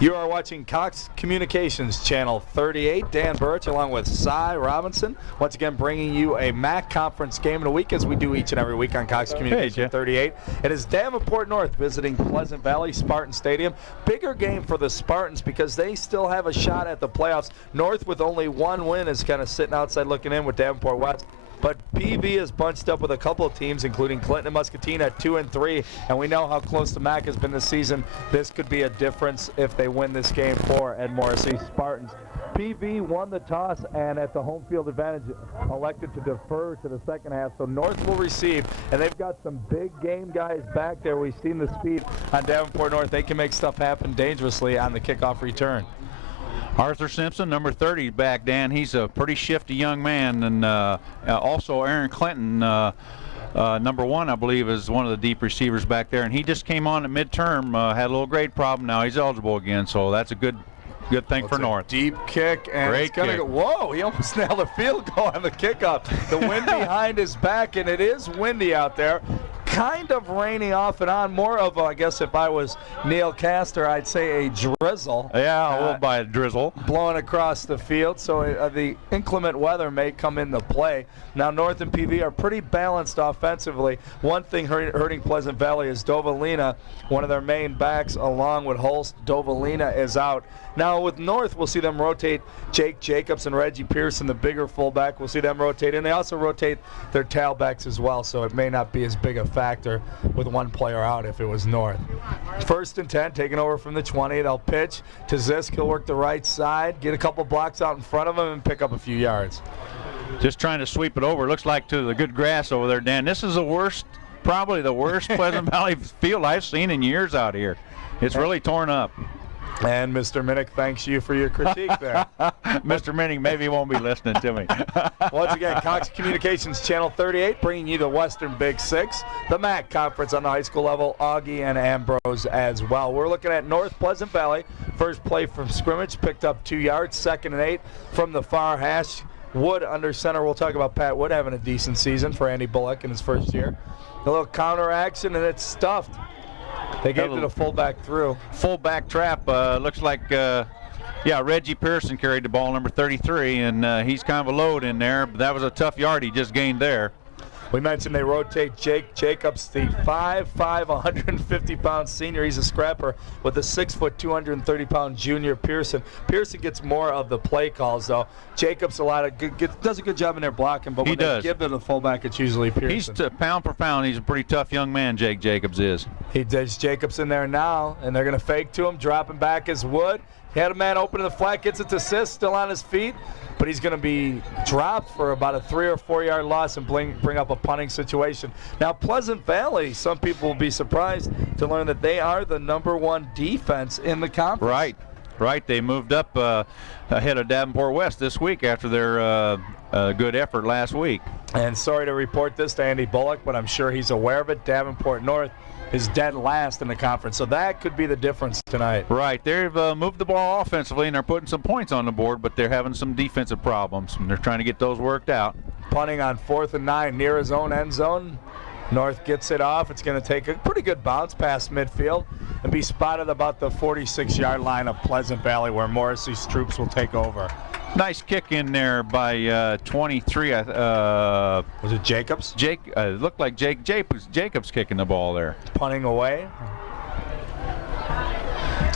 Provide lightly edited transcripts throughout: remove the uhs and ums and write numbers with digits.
You are watching Cox Communications Channel 38. Dan Birch along with Cy Robinson. Once again bringing you a MAC Conference game in a week as we do each and every week on Cox Communications 38. It is Davenport North visiting Pleasant Valley Spartan Stadium. Bigger game for the Spartans because they still have a shot at the playoffs. North with only one win is kind of sitting outside looking in with Davenport West. But PV is bunched up with a couple of teams, including Clinton and Muscatine at 2 and 3, and we know how close the MAC has been this season. This could be a difference if they win this game for Ed Morrissey Spartans. PV won the toss and at the home field advantage elected to defer to the second half, so North will receive, and they've got some big game guys back there. We've seen the speed on Davenport North. They can make stuff happen dangerously on the kickoff return. Arthur Simpson, number 30, back, Dan. He's a pretty shifty young man. And also Aaron Clinton, number 1, I believe, is one of the deep receivers back there. And he just came on at midterm, had a little grade problem. Now he's eligible again, so that's a good thing for North. Deep kick, and great it's gonna kick. go. Whoa, he almost nailed a field goal on the kickoff. The wind behind his back, and it is windy out there. Kind of raining off and on, more of I guess if I was Neil Castor, I'd say a drizzle. Yeah, a little by a drizzle. Blowing across the field, so the inclement weather may come into play. Now North and PV are pretty balanced offensively. One thing hurting Pleasant Valley is Dovalina, one of their main backs, along with Holst. Dovalina is out. Now with North, we'll see them rotate Jake Jacobs and Reggie Pearson, the bigger fullback. We'll see them rotate, and they also rotate their tailbacks as well, so it may not be as big a factor with one player out if it was North. 1st and 10, taking over from the 20. They'll pitch to Zisk. He'll work the right side, get a couple blocks out in front of him, and pick up a few yards. Just trying to sweep it over. Looks like to the good grass over there, Dan. This is the worst, probably the worst Pleasant Valley field I've seen in years out here. It's really torn up. And Mr. Minnick thanks you for your critique there. Mr. Minnick maybe won't be listening to me. Once again, Cox Communications Channel 38 bringing you the Western Big Six, the MAC Conference on the high school level, Augie and Ambrose as well. We're looking at North Pleasant Valley. First play from scrimmage, picked up 2 yards, 2nd and 8 from the far hash. Wood under center. We'll talk about Pat Wood having a decent season for Andy Bullock in his first year. A little counter action, and it's stuffed. They gave it a fullback through. Fullback trap. Looks like, Reggie Pearson carried the ball, number 33, and he's kind of a load in there. But that was a tough yard he just gained there. We mentioned they rotate Jake Jacobs, the 5'5", 150-pound senior. He's a scrapper with a 6', 230-pound junior Pearson. Pearson gets more of the play calls, though. Jacobs does a good job in there blocking, but when they give it a fullback, it's usually Pearson. He's pound for pound. He's a pretty tough young man, Jake Jacobs is. He does Jacobs in there now, and they're going to fake to him, dropping back as Wood. He had a man open in the flat, gets it to Sis, still on his feet, but he's going to be dropped for about a 3 or 4 yard loss and bring up a punting situation. Now, Pleasant Valley, some people will be surprised to learn that they are the #1 defense in the conference. Right. They moved up ahead of Davenport West this week after their good effort last week. And sorry to report this to Andy Bullock, but I'm sure he's aware of it. Davenport North is dead last in the conference, so that could be the difference tonight. Right. They've moved the ball offensively, and they're putting some points on the board, but they're having some defensive problems, and they're trying to get those worked out. Punting on 4th and 9 near his own end zone. North gets it off. It's going to take a pretty good bounce past midfield and be spotted about the 46-yard line of Pleasant Valley, where Morrissey's troops will take over. Nice kick in there by 23. Was it Jacobs? It looked like Jacobs kicking the ball there. Punting away.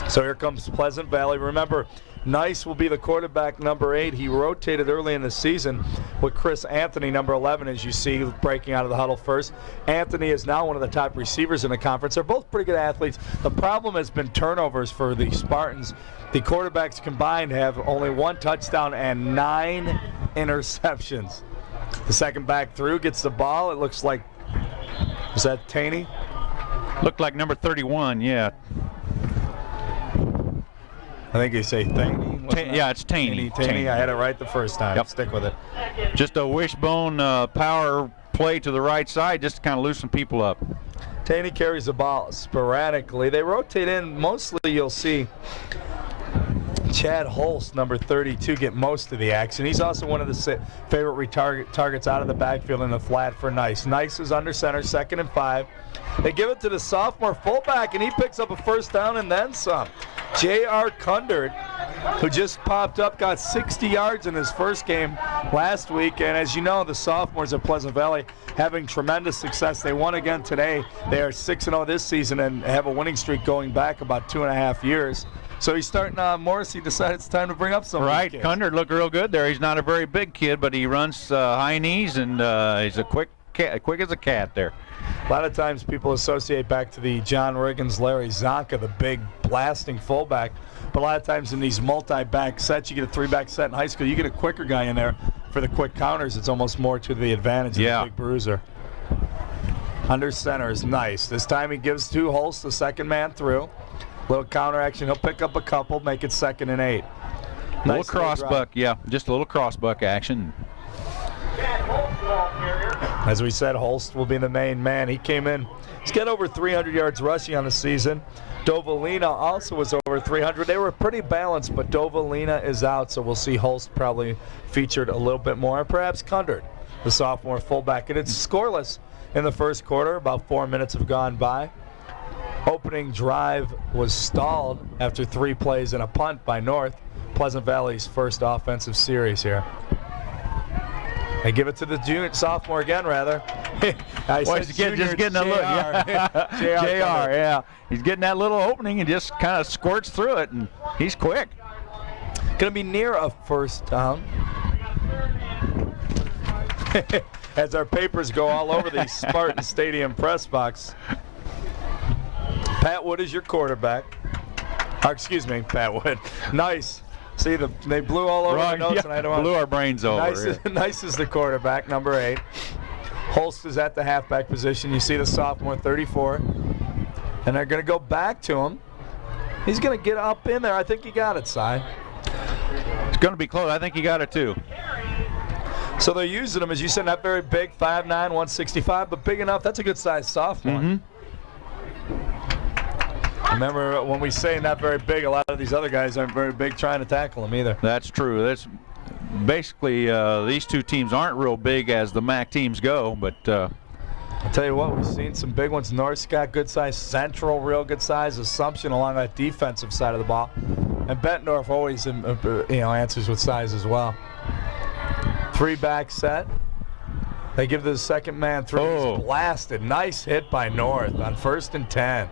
So here comes Pleasant Valley. Remember, Nice will be the quarterback, number 8. He rotated early in the season with Chris Anthony, number 11, as you see, breaking out of the huddle first. Anthony is now one of the top receivers in the conference. They're both pretty good athletes. The problem has been turnovers for the Spartans. The quarterbacks combined have only 1 touchdown and 9 interceptions. The second back through gets the ball. It looks like, is that Taney? Looked like number 31, yeah. I think you say Taney. Yeah, it's Taney. Taney. I had it right the first time. Yep. Stick with it. Just a wishbone power play to the right side just to kind of loosen people up. Taney carries the ball sporadically. They rotate in. Mostly you'll see Chad Holst, number 32, get most of the action. He's also one of the favorite targets out of the backfield in the flat for Nice. Nice is under center, 2nd and 5. They give it to the sophomore fullback, and he picks up a first down and then some. J.R. Kundert, who just popped up, got 60 yards in his first game last week. And as you know, the sophomores at Pleasant Valley having tremendous success. They won again today. They are 6-0 this season and have a winning streak going back about 2.5 years. So he's starting Morrissey decided it's time to bring up some. Right, Kundert looked real good there. He's not a very big kid, but he runs high knees, and he's a quick as a cat there. A lot of times people associate back to the John Riggins, Larry Zonka, the big blasting fullback. But a lot of times in these multi-back sets, you get a 3-back set in high school, you get a quicker guy in there for the quick counters. It's almost more to the advantage of the big bruiser. Under center is Nice. This time he gives to Holst, the second man through. Little counter action. He'll pick up a couple, make it 2nd and 8. Little crossbuck, just a little crossbuck action. As we said, Holst will be the main man. He came in. He's got over 300 yards rushing on the season. Dovalina also was over 300. They were pretty balanced, but Dovalina is out, so we'll see Holst probably featured a little bit more. And perhaps Kundert, the sophomore fullback. And it's scoreless in the first quarter. About 4 minutes have gone by. Opening drive was stalled after 3 plays and a punt by North. Pleasant Valley's first offensive series here. They give it to the sophomore again, rather. He's just getting a look. JR, yeah. He's getting that little opening and just kind of squirts through it, and he's quick. Going to be near a first down. As our papers go all over the Spartan Stadium press box. Pat Wood is your quarterback. Excuse me, Pat Wood. Nice. See, they blew all over the notes, and I don't blew our brains over. Nice is the quarterback, number 8. Holst is at the halfback position. You see the sophomore, 34. And they're going to go back to him. He's going to get up in there. I think he got it, Si. It's going to be close. I think he got it, too. So they're using him, as you said, not very big, 5'9", 165, but big enough. That's a good-sized sophomore. Mm-hmm. Remember, when we say not very big, a lot of these other guys aren't very big trying to tackle him either. That's true. That's basically these two teams aren't real big as the MAC teams go, but I'll tell you what, we've seen some big ones. North's got good size, Central real good size, Assumption along that defensive side of the ball, and Bettendorf always answers with size as well. 3-back set. They give the second man through. He's blasted. Nice hit by North on 1st and 10.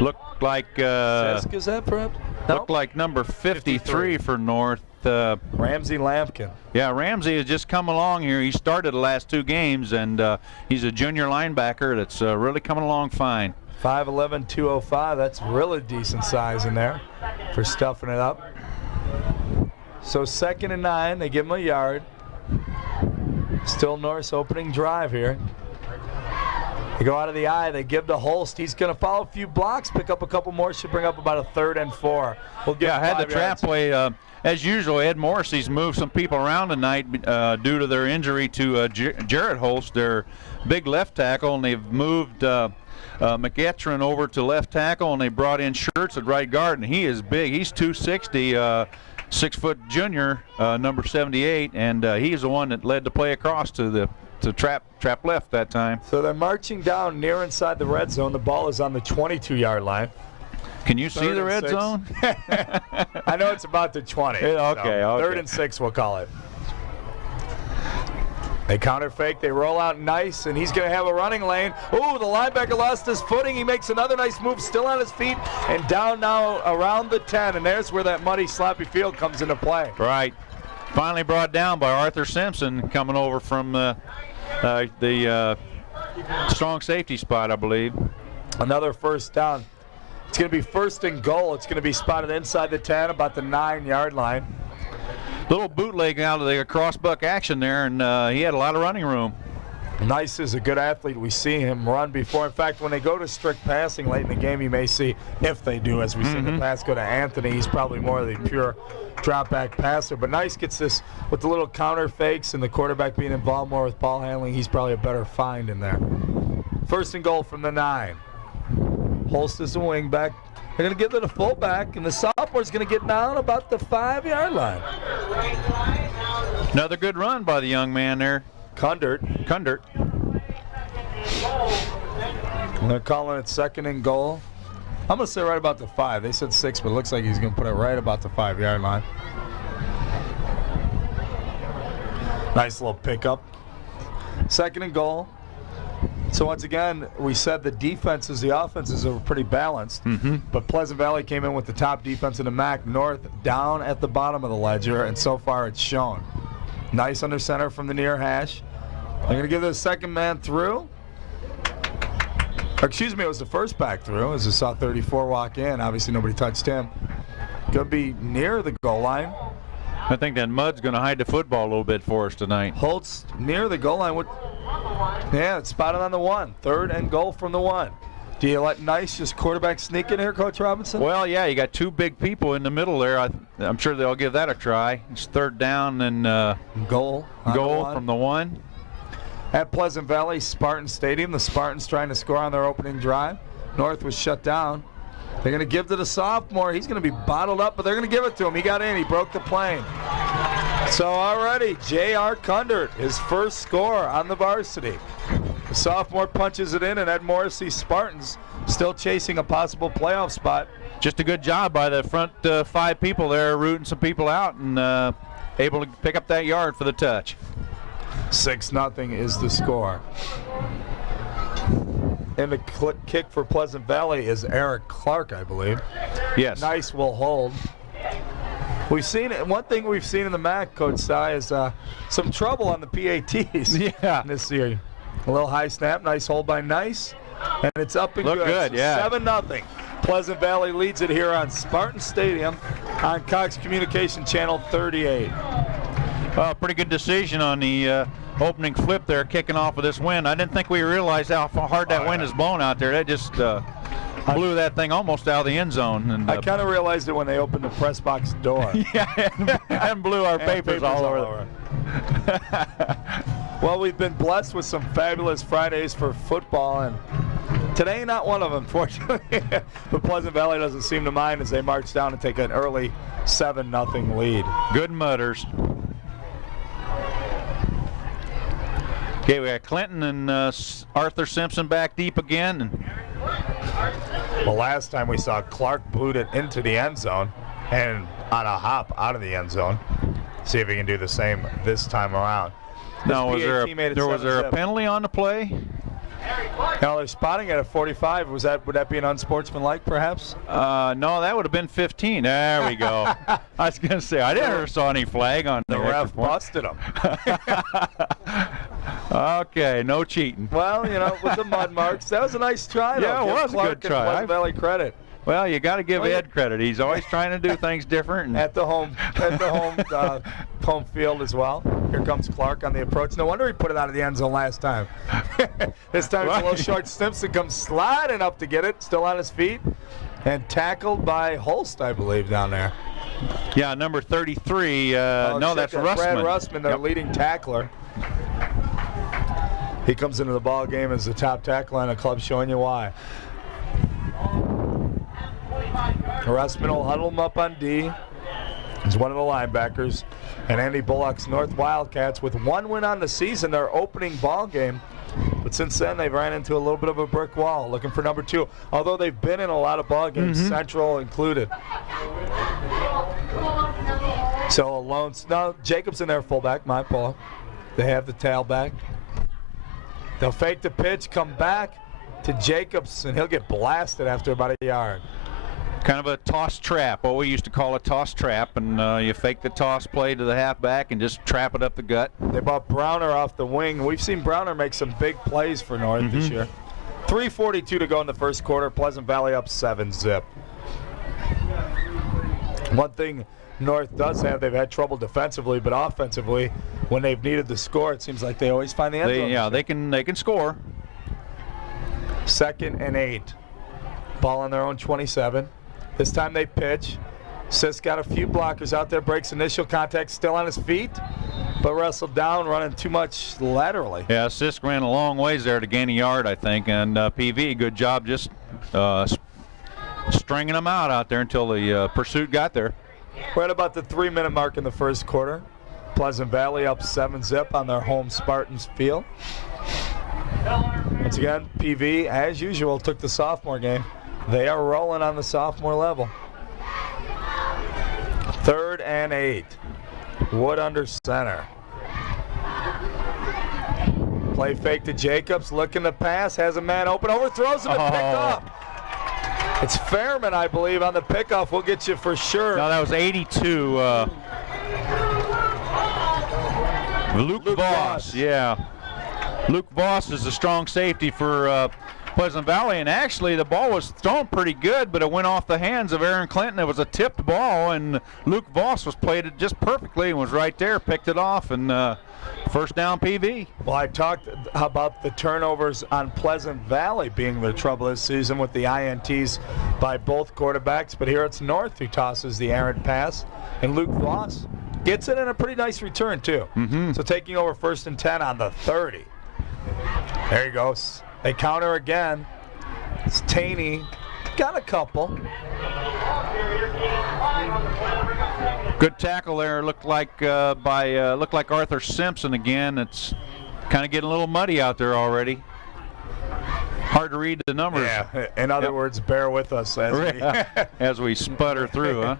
Looked like Gazette, perhaps? No? Looked like number 53 for North. Ramsey Lampkin. Yeah, Ramsey has just come along here. He started the last 2 games, and he's a junior linebacker that's really coming along fine. 5'11", 205. That's really decent size in there for stuffing it up. So 2nd and 9. They give him a yard. Still North's opening drive here. They go out of the eye. They give to Holst. He's going to follow a few blocks, pick up a couple more. Should bring up about a 3rd and 4. We'll give had the trap play. As usual, Ed Morrissey's moved some people around tonight due to their injury to Jarrett Holst, their big left tackle, and they've moved McEachran over to left tackle, and they brought in Schertz at right guard, and he is big. He's 260, 6-foot junior, number 78, and he is the one that led the play across to the trap left that time. So they're marching down near inside the red zone. The ball is on the 22-yard line. Can you see the red zone? I know it's about the 20. Okay. 3rd and 6, we'll call it. They counter fake. They roll out Nice, and he's going to have a running lane. Ooh, the linebacker lost his footing. He makes another nice move, still on his feet, and down now around the 10. And there's where that muddy, sloppy field comes into play. Right. Finally brought down by Arthur Simpson, coming over from the strong safety spot, I believe. Another first down. It's going to be 1st and goal. It's going to be spotted inside the 10, about the 9-yard line. Little bootleg out of the crossbuck action there, and he had a lot of running room. Nice is a good athlete. We see him run before. In fact, when they go to strict passing late in the game, you may see, if they do, as we see the pass go to Anthony, he's probably more of the pure drop-back passer. But Nice gets this with the little counter fakes and the quarterback being involved more with ball handling. He's probably a better find in there. 1st and goal from the 9. Holst is the wingback. They're going to give it to the fullback, and the sophomore's going to get down about the 5-yard line. Another good run by the young man there. Kundert. They're calling it 2nd and goal. I'm going to say right about the 5. They said 6, but it looks like he's going to put it right about the 5-yard line. Nice little pickup. 2nd and goal. So once again, we said the defenses, the offenses are pretty balanced. But Pleasant Valley came in with the top defense in the MAC North down at the bottom of the ledger, and so far it's shown. Nice under center from the near hash. They're going to give the second man through. Or excuse me, it was the first back through as I saw 34 walk in. Obviously nobody touched him. Going to be near the goal line. I think that mud's going to hide the football a little bit for us tonight. Holtz near the goal line. Yeah, it's spotted on the 1. 3rd and goal from the 1. Do you let Nice just quarterback sneak in here, Coach Robinson? Well, yeah, you got 2 big people in the middle there. I'm sure they'll give that a try. It's 3rd down and goal from the 1. At Pleasant Valley Spartan Stadium, the Spartans trying to score on their opening drive. North was shut down. They're going to give to the sophomore. He's going to be bottled up, but they're going to give it to him. He got in. He broke the plane. So already, J.R. Kundert, his first score on the varsity. The sophomore punches it in, and Ed Morrissey Spartans still chasing a possible playoff spot. Just a good job by the front 5 people there, rooting some people out and able to pick up that yard for the touch. 6-0 is the score. And the kick for Pleasant Valley is Eric Clark, I believe. Yes. Nice will hold. We've seen it. One thing we've seen in the MAC, Coach Sy, is some trouble on the PATs. Yeah. This year. A little high snap, nice hold by Nice, and it's up and Look good, so yeah. 7-0. Pleasant Valley leads it here on Spartan Stadium on Cox Communication Channel 38. Pretty good decision on the opening flip there, kicking off with this wind. I didn't think we realized how hard that wind is blowing out there. That just blew that thing almost out of the end zone. And I kind of realized it when they opened the press box door. Yeah, and blew our papers all over. Well, we've been blessed with some fabulous Fridays for football, and today not one of them, fortunately. But Pleasant Valley doesn't seem to mind as they march down and take an early 7-0 lead. Good mutters. Okay, we got Clinton and Arthur Simpson back deep again. Well, last time we saw Clark boot it into the end zone and on a hop out of the end zone. See if he can do the same this time around. Now, was there a penalty on the play? No, they're spotting it at 45. Would that be an unsportsmanlike, perhaps? No, that would have been 15. There we go. I was going to say, I never saw any flag on the ref busted him. Okay, no cheating. Well, with the mud marks, that was a nice try. Yeah, it was Clark a good try. Pleasant Valley credit. Well, you got to give Ed credit. He's always trying to do things different. And at the home field as well. Here comes Clark on the approach. No wonder he put it out of the end zone last time. This time it's a little short. Simpson comes sliding up to get it, still on his feet, and tackled by Holst, I believe, down there. Yeah, number 33. No, that's Russman. Brad Russman, their leading tackler. He comes into the ball game as the top tackler on the club, showing you why. Russman will huddle him up on D. He's one of the linebackers. And Andy Bullock's North Wildcats, with 1 win on the season, their opening ball game. But since then, they've ran into a little bit of a brick wall, looking for number 2. Although they've been in a lot of ball games, Central included. So alone, no, Jacobs in their fullback, my fault. They have the tailback. They'll fake the pitch, come back to Jacobs, and he'll get blasted after about a yard. Kind of a toss trap, what we used to call a toss trap, and you fake the toss play to the halfback and just trap it up the gut. They brought Browner off the wing. We've seen Browner make some big plays for North this year. 3:42 to go in the first quarter. Pleasant Valley up 7-zip. One thing North does have, they've had trouble defensively, but offensively, when they've needed to score, it seems like they always find the end zone. Yeah, they can score. 2nd and 8. Ball on their own 27. This time they pitch. Sisk got a few blockers out there, breaks initial contact, still on his feet, but wrestled down, running too much laterally. Yeah, Sisk ran a long ways there to gain a yard, I think, and PV, good job just stringing them out there until the pursuit got there. Right about the 3-minute mark in the first quarter. Pleasant Valley up 7-zip on their home Spartans field. Once again, PV, as usual, took the sophomore game. They are rolling on the sophomore level. 3rd and 8. Wood under center. Play fake to Jacobs, looking to pass, has a man open, overthrows him and picked up. It's Fairman, I believe, on the pickoff. We'll get you for sure. No, that was 82. Luke Voss. Yeah. Luke Voss is a strong safety for Pleasant Valley, and actually the ball was thrown pretty good, but it went off the hands of Aaron Clinton. It was a tipped ball, and Luke Voss was played it just perfectly and was right there, picked it off, and first down PV. Well, I talked about the turnovers on Pleasant Valley being the trouble this season with the INTs by both quarterbacks, but here it's North who tosses the errant pass, and Luke Voss gets it in a pretty nice return too. So taking over 1st and 10 on the 30. There he goes. They counter again. It's Taney. Got a couple. Good tackle there. Looked like Arthur Simpson again. It's kind of getting a little muddy out there already. Hard to read the numbers. Yeah. In other words, bear with us as we sputter through, huh?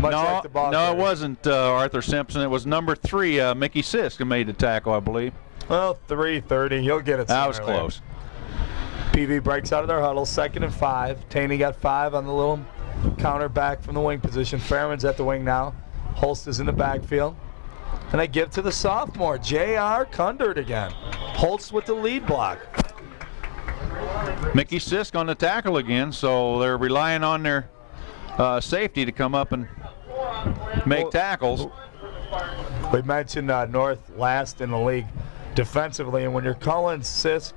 Like the ball it wasn't Arthur Simpson. It was number 3, Mickey Sisk, who made the tackle, I believe. Well, 3:30. You'll get it. That was close. PV breaks out of their huddle, 2nd and 5. Taney got 5 on the little counter back from the wing position. Fairman's at the wing now. Holst is in the backfield. And they give to the sophomore, J.R. Kundert again. Holst with the lead block. Mickey Sisk on the tackle again, so they're relying on their safety to come up and make tackles. We mentioned North last in the league defensively, and when you're calling Sisk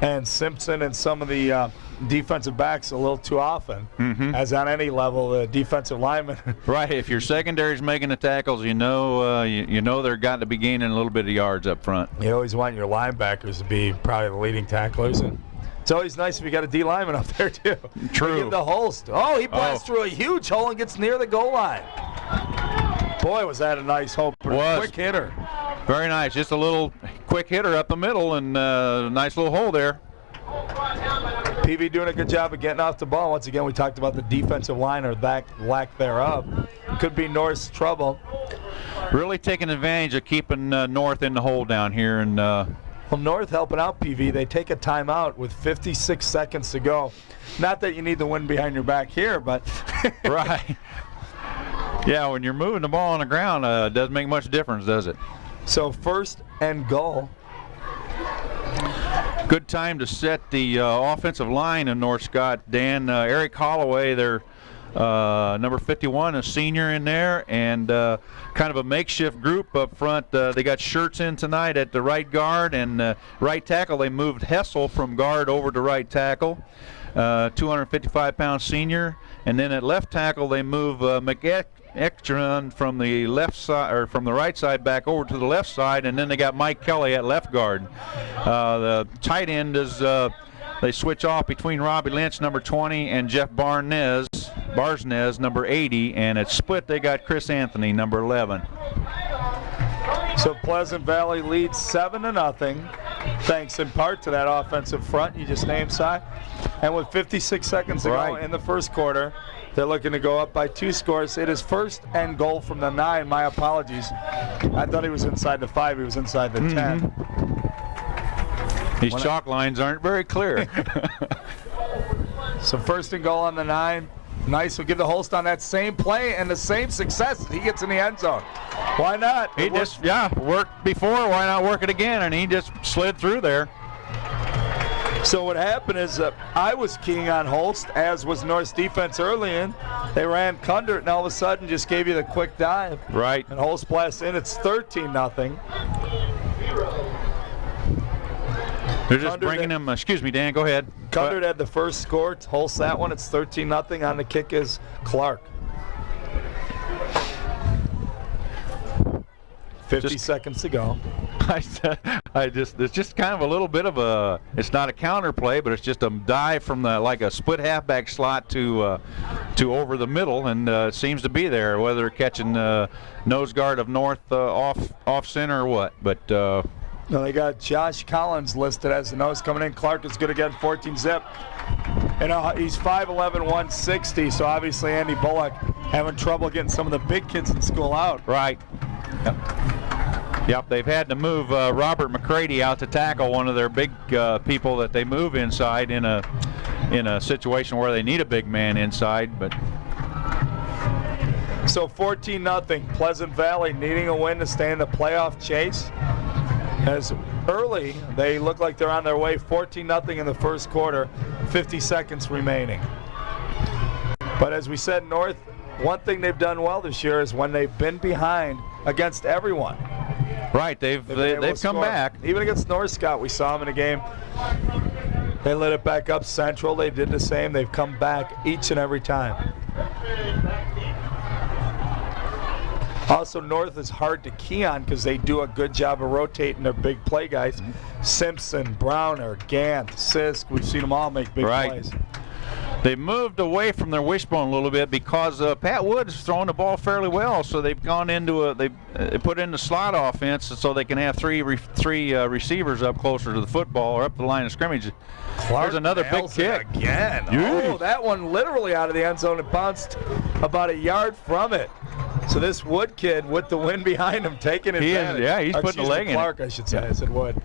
and Simpson and some of the defensive backs a little too often, as on any level, the defensive lineman. Right, if your secondary's making the tackles, you know they're got to be gaining a little bit of yards up front. You always want your linebackers to be probably the leading tacklers, and it's always nice if you got a D lineman up there too. True. Give the Holst. Oh, he blasts through a huge hole and gets near the goal line. Boy, was that a nice hole. Quick hitter. Very nice. Just a little quick hitter up the middle and a nice little hole there. PV doing a good job of getting off the ball. Once again, we talked about the defensive line or that lack thereof. Could be North's trouble. Really taking advantage of keeping North in the hole down here. And well, North helping out PV. They take a timeout with 56 seconds to go. Not that you need the wind behind your back here, but right. Yeah, when you're moving the ball on the ground, it doesn't make much difference, does it? So 1st and goal. Good time to set the offensive line in North Scott. Dan, Eric Holloway, their number 51, a senior in there, and kind of a makeshift group up front. They got shirts in tonight at the right guard and right tackle. They moved Hessel from guard over to right tackle, 255-pound senior. And then at left tackle, they move McEachron from the left side or from the right side back over to the left side, and then they got Mike Kelly at left guard. The tight end is they switch off between Robbie Lynch, number 20, and Jeff Barsnez, number 80, and at split they got Chris Anthony, number 11. So Pleasant Valley leads 7-0, thanks in part to that offensive front you just named, Si. And with 56 seconds to go in the first quarter, they're looking to go up by 2 scores. It is 1st and goal from the 9. My apologies. I thought he was inside the 5. He was inside the 10. These chalk lines aren't very clear. So 1st and goal on the 9. Nice. We'll give the Holst on that same play and the same success. He gets in the end zone. Why not? He just worked before. Why not work it again? And he just slid through there. So what happened is I was keying on Holst, as was North's defense early in. They ran Kundert, and all of a sudden just gave you the quick dive. Right. And Holst blasts in. It's 13-0. They're just bringing him. Excuse me, Dan. Go ahead. Kundert had the first score. Holst that one. It's 13-0. On the kick is Clark. 50 seconds to go. It's just kind of a little bit of a, it's not a counter play, but it's just a dive from like a split halfback slot to over the middle, and it seems to be there, whether catching nose guard of North off center or what. But no, they got Josh Collins listed as the nose coming in. Clark is good again, 14 zip. And he's 5'11", 160, so obviously Andy Bullock having trouble getting some of the big kids in school out. Right. Yep, they've had to move Robert McCready out to tackle one of their big people that they move inside in a situation where they need a big man inside. But so 14-0, Pleasant Valley needing a win to stay in the playoff chase. As early, they look like they're on their way. 14-0 in the first quarter, 50 seconds remaining. But as we said, North, one thing they've done well this year is when they've been behind against everyone. Right, they've come back. Even against North Scott, we saw them in a game. They lit it back up. Central, they did the same. They've come back each and every time. Also, North is hard to key on because they do a good job of rotating their big play guys. Simpson, Browner, Gant, Sisk, we've seen them all make big plays. They moved away from their wishbone a little bit because Pat Wood's throwing the ball fairly well, so they've gone into they put in the slot offense so they can have three receivers up closer to the football or up the line of scrimmage. There's another big kick. Again. Oh, that one literally out of the end zone. It bounced about a yard from it. So this Wood kid with the wind behind him taking advantage. He's putting a leg in it. Clark, I should say. I said Wood.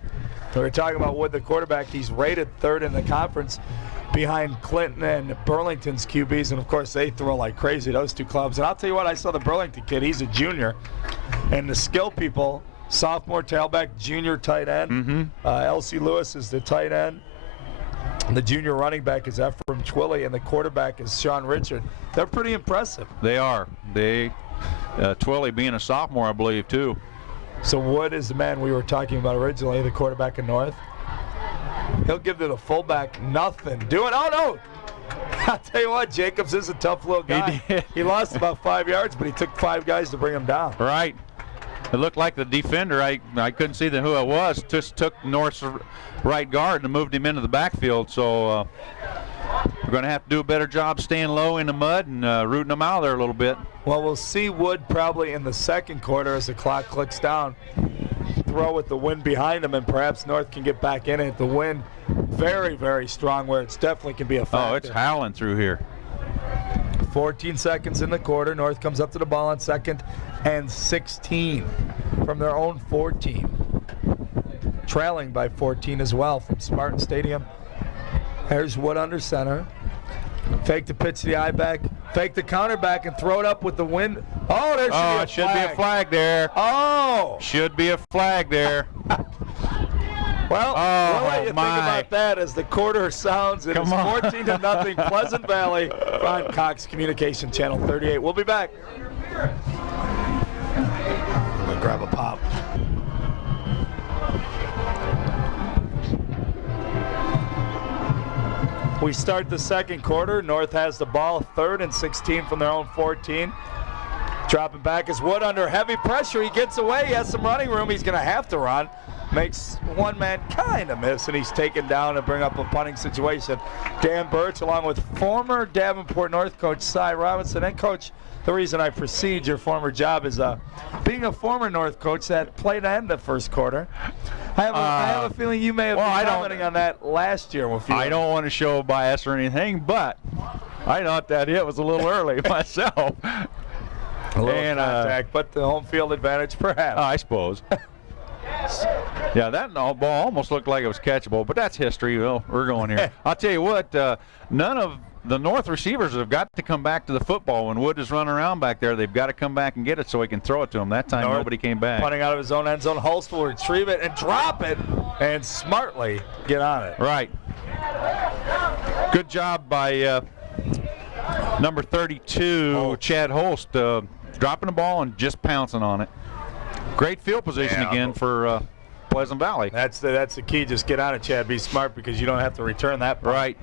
We were talking about Wood, the quarterback. He's rated third in the conference behind Clinton and Burlington's QBs, and of course they throw like crazy, those two clubs. And I'll tell you what, I saw the Burlington kid. He's a junior. And the skill people, sophomore tailback, junior tight end. L.C. Lewis is the tight end. The junior running back is Ephraim Twilley, and the quarterback is Sean Richard. They're pretty impressive. They are. Twilley being a sophomore, I believe, too. So Wood is the man we were talking about originally, the quarterback in North. He'll give to the fullback nothing. Oh, no! I'll tell you what, Jacobs is a tough little guy. He lost about 5 yards, but he took 5 guys to bring him down. Right. It looked like the defender, I couldn't see who it was, just took North's right guard and moved him into the backfield. So we're going to have to do a better job staying low in the mud and rooting them out of there a little bit. Well, we'll see Wood probably in the second quarter as the clock clicks down. Throw with the wind behind him, and perhaps North can get back in it. The wind very, very strong where it's definitely can be a factor. Oh, it's howling through here. 14 seconds in the quarter. North comes up to the ball on 2nd and 16 from their own 14. Trailing by 14 as well from Spartan Stadium. There's Wood under center. Fake the pitch to the eye back. Fake the counter back and throw it up with the wind. Oh, there should be a flag. Should be a flag there. Oh! Should be a flag there. Well, we'll let you think about that as the quarter sounds. It is 14-0 Pleasant Valley on Cox Communication Channel 38. We'll be back. I'm going to grab a pop. We start the second quarter. North has the ball, 3rd and 16 from their own 14. Dropping back is Wood under heavy pressure. He gets away. He has some running room. He's going to have to run. Makes one man kind of miss, and he's taken down and bring up a punting situation. Dan Birch, along with former Davenport North coach Cy Robinson. And coach, the reason I precede your former job is being a former North coach that played to end the first quarter. I have a feeling you may have been commenting on that last year. I don't want to show bias or anything, but I thought that hit was a little early myself. A little contact, but the home field advantage perhaps. I suppose. Yeah, that ball almost looked like it was catchable, but that's history. Well, we're going here. I'll tell you what, none of the North receivers have got to come back to the football. When Wood is running around back there, they've got to come back and get it so he can throw it to him. That time, North nobody came back. Punting out of his own end zone. Hulst will retrieve it and drop it and smartly get on it. Right. Good job by number 32, Chad Holst, dropping the ball and just pouncing on it. Great field position again for Pleasant Valley. That's the key. Just get on it, Chad. Be smart because you don't have to return that punt. Right.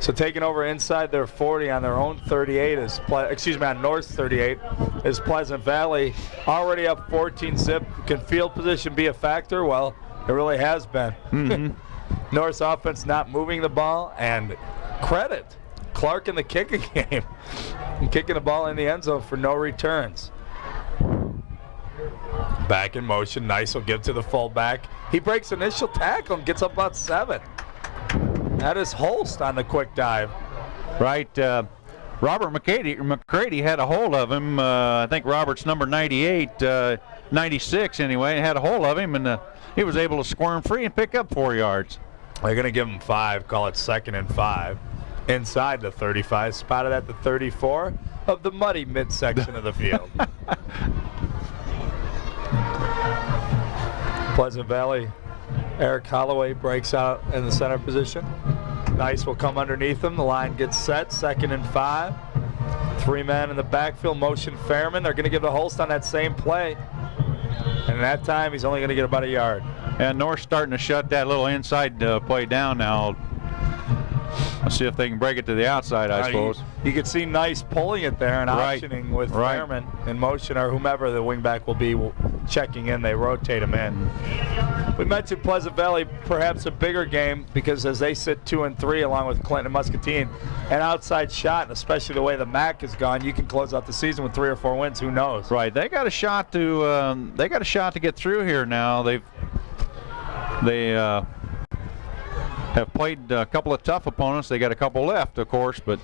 So taking over inside their 40 on their own 38 is, on North's 38 is Pleasant Valley. Already up 14-zip. Can field position be a factor? Well, it really has been. Mm-hmm. North's offense not moving the ball, and credit Clark in the kicking game. Kicking the ball in the end zone for no returns. Back in motion. Nice will give to the fullback. He breaks initial tackle and gets up about 7. That is Holst on the quick dive. Right. Robert McCready had a hold of him. I think Robert's number 98, 96 anyway, had a hold of him, and he was able to squirm free and pick up 4 yards. They're going to give him 5, call it 2nd and 5. Inside the 35, spotted at the 34 of the muddy midsection of the field. Pleasant Valley, Eric Holloway breaks out in the center position. Nice will come underneath him. The line gets set, 2nd and 5. 3 men in the backfield, motion Fairman. They're going to give the Holst on that same play. And that time, he's only going to get about a yard. And North's starting to shut that little inside play down now. Let's see if they can break it to the outside, I suppose. You can see Nice pulling it there and optioning with Fairman in motion, or whomever the wingback will be checking in. They rotate him in. We mentioned Pleasant Valley, perhaps a bigger game, because as they sit 2 and 3 along with Clinton and Muscatine, an outside shot, and especially the way the MAC has gone, you can close out the season with 3 or 4 wins. Who knows? Right. They got a shot to get through here now. They have played a couple of tough opponents. They got a couple left, of course, but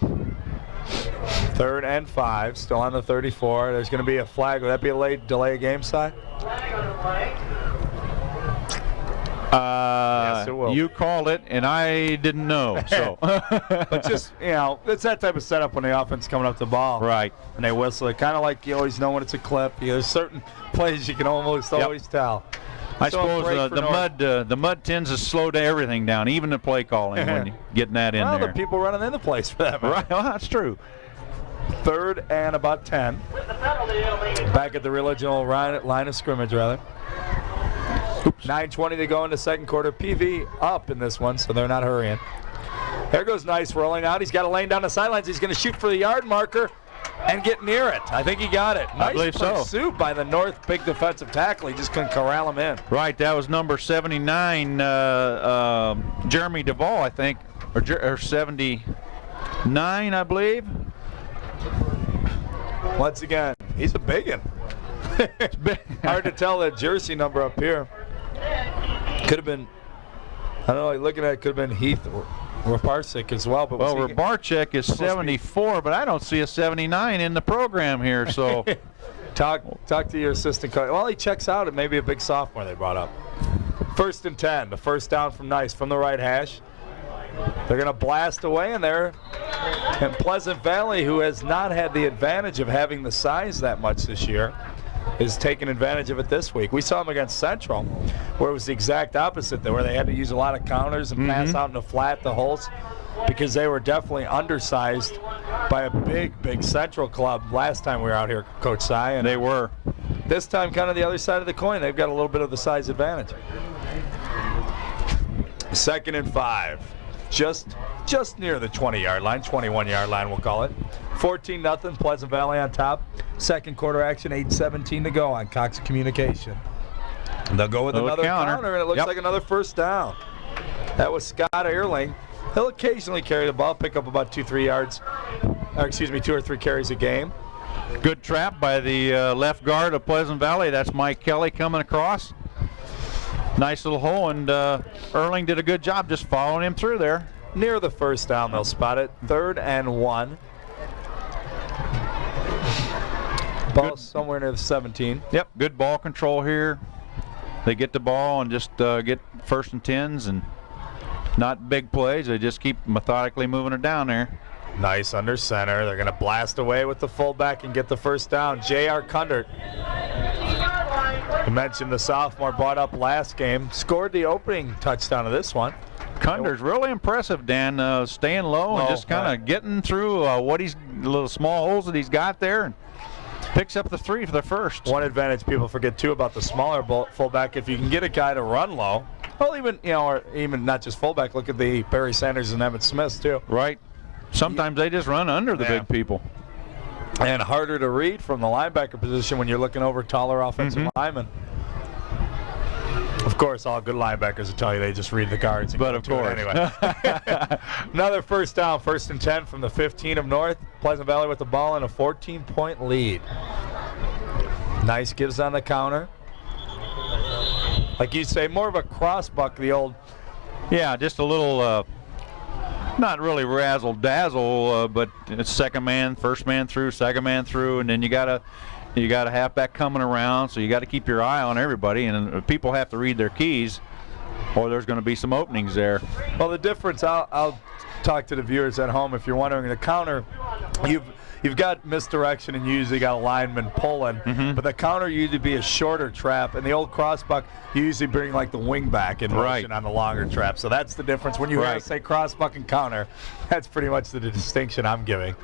3rd and 5, still on the 34. There's going to be a flag. Would that be a late delay of game side? Yes, it will. You called it, and I didn't know. So, but just, it's that type of setup when the offense coming up the ball. Right. And they whistle it, kind of like you always know when it's a clip. There's certain plays you can almost always tell. I suppose the mud tends to slow everything down, even the play calling when you're getting that in there. Well, the people running in the place for that. Right, well, that's true. 3rd and about 10. Back at the original line of scrimmage, rather. 9:20 to go in the second quarter. PV up in this one, so they're not hurrying. There goes Nice rolling out. He's got a lane down the sidelines. He's going to shoot for the yard marker and get near it. I think he got it. I believe so. Nice pursuit by the North big defensive tackle. He just couldn't corral him in. Right, that was number 79, Jeremy Duvall, I think, or 79, I believe. Once again, he's a big one. Hard to tell that jersey number up here. Could have been, I don't know, looking at it, could have been Heath Raparczyk as well. But Raparczyk is 74, but I don't see a 79 in the program here. So talk to your assistant coach. Well, he checks out. It may be a big sophomore they brought up. 1st and 10. The first down from Nice from the right hash. They're going to blast away in there. And Pleasant Valley, who has not had the advantage of having the size that much this year, is taking advantage of it this week. We saw them against Central, where it was the exact opposite, where they had to use a lot of counters and pass out in the flat, the holes, because they were definitely undersized by a big Central club last time we were out here, Coach Sy. And they were. This time, kind of the other side of the coin. They've got a little bit of the size advantage. 2nd and 5. Just near the 20-yard line, 21-yard line we'll call it. 14-0, Pleasant Valley on top. Second quarter action, 8:17 to go on Cox Communication. They'll go with another counter, and it looks like another first down. That was Scott Ehrling. He'll occasionally carry the ball, pick up about 2 or 3 carries a game. Good trap by the left guard of Pleasant Valley. That's Mike Kelly coming across. Nice little hole, and Ehrling did a good job just following him through there. Near the first down, they'll spot it. 3rd and 1. Ball somewhere near the 17. Yep, good ball control here. They get the ball and just get 1st and 10s, and not big plays. They just keep methodically moving it down there. Nice under center. They're going to blast away with the fullback and get the first down. J.R. Kundert. I mentioned the sophomore brought up last game. Scored the opening touchdown of this one. Kunder's really impressive, Dan. Staying low and just kind of getting through little small holes that he's got there. And picks up the 3 for the first. One advantage people forget, too, about the smaller fullback, if you can get a guy to run low, Well, even, or even not just fullback. Look at the Barry Sanders and Emmett Smiths, too. Right. Sometimes they just run under the big people. And harder to read from the linebacker position when you're looking over taller offensive linemen. Of course, all good linebackers will tell you they just read the guards. But of course. Anyway. Another first down, 1st and 10 from the 15 of North. Pleasant Valley with the ball in a 14-point lead. Nice gives on the counter. Like you say, more of a cross-buck, the old. Yeah, just a little, not really razzle-dazzle, but it's second man, first man through, second man through, and then you got a halfback coming around, so you got to keep your eye on everybody, and people have to read their keys, or there's going to be some openings there. Well, the difference, I'll talk to the viewers at home if you're wondering, the counter, you've got misdirection and you usually got a lineman pulling, but the counter usually be a shorter trap, and the old crossbuck, you usually bring like the wing back in motion on the longer trap. So that's the difference. When you hear us say crossbuck and counter, that's pretty much the distinction I'm giving.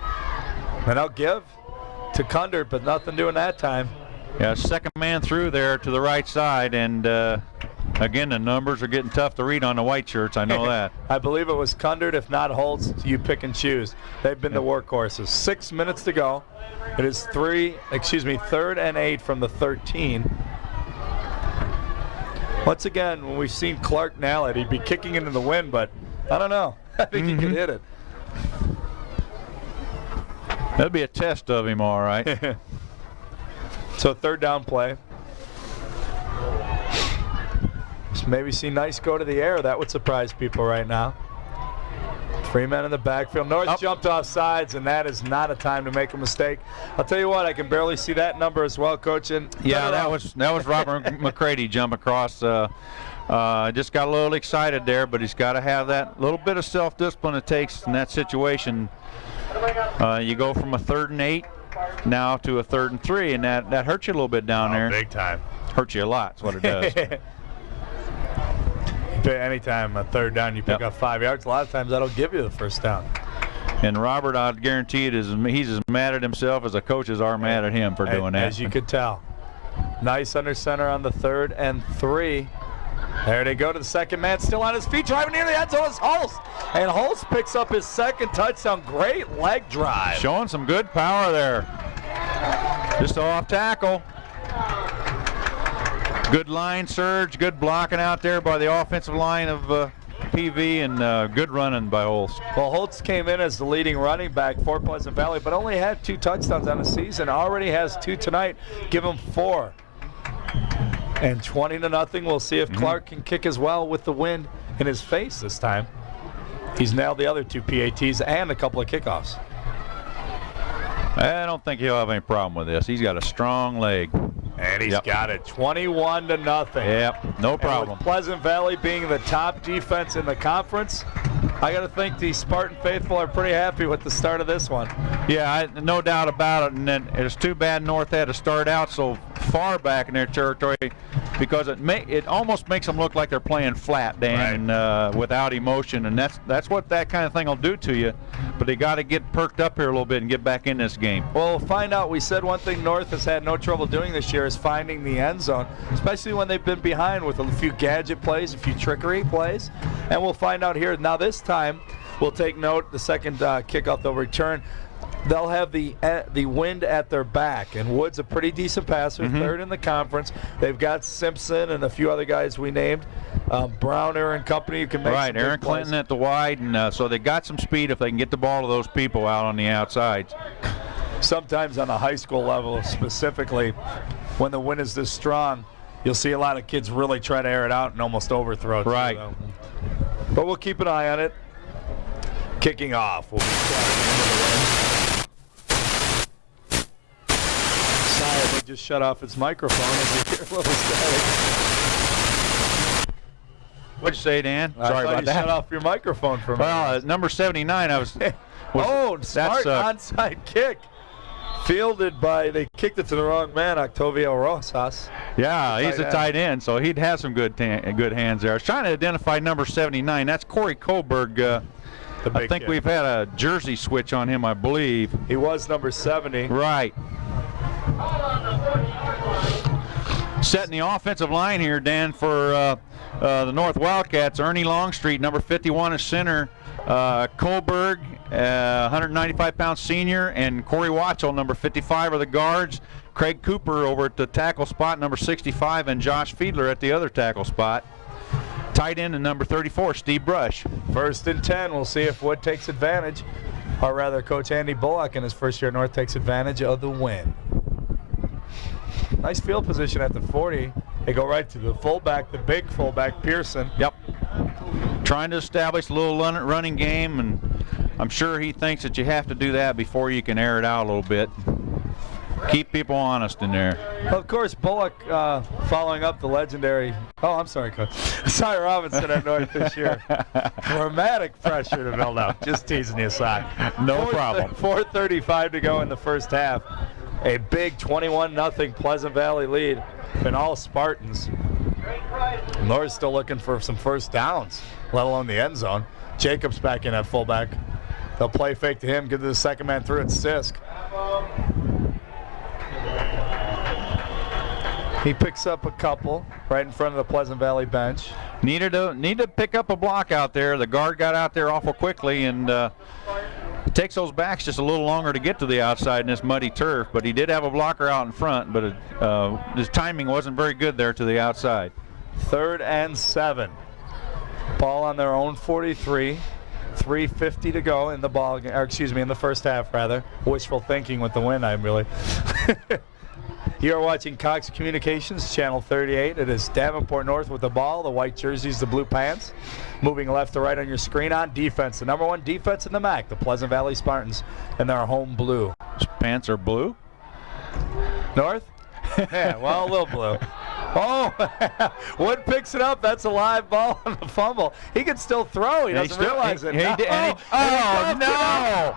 And I'll give to Kundert, but nothing doing that time. Yeah, second man through there to the right side, and again, the numbers are getting tough to read on the white shirts. I know that. I believe it was Kundert. If not Holtz, you pick and choose. They've been the workhorses. 6 minutes to go. It is 3rd and 8 from the 13. Once again, when we've seen Clark nail it, he'd be kicking into the wind, but I don't know. I think he could hit it. That'd be a test of him, all right. So 3rd down play. Just maybe see Nice go to the air. That would surprise people right now. 3 men in the backfield. North jumped off sides, and that is not a time to make a mistake. I'll tell you what, I can barely see that number as well, Coach. And yeah, that was Robert McCready jump across. Just got a little excited there, but he's got to have that little bit of self-discipline it takes in that situation. You go from a 3rd and 8 now to a 3rd and 3, and that hurts you a little bit down there. Big time. Hurts you a lot, that's what it does. Anytime a 3rd down, you pick up 5 yards. A lot of times that'll give you the first down. And Robert, I'd guarantee it, he's as mad at himself as the coaches are mad at him for doing that. As you could tell. Nice under center on the 3rd and 3. There they go to the second man, still on his feet, driving near the end zone is Holtz. And Holtz picks up his 2nd touchdown. Great leg drive. Showing some good power there. Just off tackle. Good line surge, good blocking out there by the offensive line of PV, and good running by Holtz. Well, Holtz came in as the leading running back for Pleasant Valley, but only had 2 touchdowns on the season. Already has 2 tonight. Give him 4. And 20-0. We'll see if Clark can kick as well with the wind in his face this time. He's nailed the other 2 PATs and a couple of kickoffs. I don't think he'll have any problem with this. He's got a strong leg. And he's got it, 21-0. Yep, no problem. And with Pleasant Valley being the top defense in the conference, I got to think the Spartan faithful are pretty happy with the start of this one. Yeah, no doubt about it. And then it's too bad North had to start out so far back in their territory, because it almost makes them look like they're playing flat, Dan, and without emotion. And that's what that kind of thing will do to you. But they got to get perked up here a little bit and get back in this game. Well, we'll find out. We said one thing North has had no trouble doing this year is finding the end zone, especially when they've been behind with a few gadget plays, a few trickery plays. And we'll find out here. Now this time, we'll take note, the second kickoff they'll return. They'll have the wind at their back, and Wood's a pretty decent passer, 3rd in the conference. They've got Simpson and a few other guys we named, Browner and company who can make some Aaron Clinton at the wide, and so they got some speed if they can get the ball to those people out on the outsides. Sometimes on a high school level specifically, when the wind is this strong, you'll see a lot of kids really try to air it out and almost overthrow it. Right. But we'll keep an eye on it. Kicking off. We'll They just shut off its microphone as you hear a little static. What'd you say, Dan? Sorry about that. Shut off your microphone for a minute. Well, number 79, I was smart onside kick. Fielded by, they kicked it to the wrong man, Octavio Rosas. Yeah, he's a tight end, so he'd have some good hands there. I was trying to identify number 79. That's Corey Koberg. I think we've had a jersey switch on him, I believe. He was number 70. Right. Setting the offensive line here, Dan, for the North Wildcats, Ernie Longstreet, number 51 is center. Kohlberg, 195-pound senior, and Corey Watchell, number 55, are the guards. Craig Cooper over at the tackle spot, number 65, and Josh Fiedler at the other tackle spot. Tight end and number 34, Steve Brush. 1st and 10. We'll see if Wood takes advantage, or rather Coach Andy Bullock in his first year at North takes advantage of the win. Nice field position at the 40. They go right to the fullback, the big fullback, Pearson. Yep. Trying to establish a little running game, and I'm sure he thinks that you have to do that before you can air it out a little bit. Keep people honest in there. Of course, Bullock following up the legendary, I'm sorry, Coach. Cy Robinson at North this year. Dramatic pressure to build up. Just teasing you aside. No problem. 4:35 to go in the first half. A big 21-0 Pleasant Valley lead. And all Spartans. North's still looking for some first downs, let alone the end zone. Jacobs back in at fullback. They'll play fake to him, give the second man through. It's Sisk. He picks up a couple right in front of the Pleasant Valley bench. Need to pick up a block out there. The guard got out there awful quickly, and it takes those backs just a little longer to get to the outside in this muddy turf. But he did have a blocker out in front, but his timing wasn't very good there to the outside. 3rd and 7. Ball on their own 43. 3:50 to go in the ball, or excuse me, in the first half rather. Wishful thinking with the win, I'm really. You are watching Cox Communications, Channel 38. It is Davenport North with the ball, the white jerseys, the blue pants. Moving left to right on your screen on defense. The number 1 defense in the MAC, the Pleasant Valley Spartans, and their home blue. His pants are blue? North? Yeah, well, a little blue. Oh, Wood picks it up. That's a live ball on the fumble. He can still throw. He doesn't realize it. Oh, no.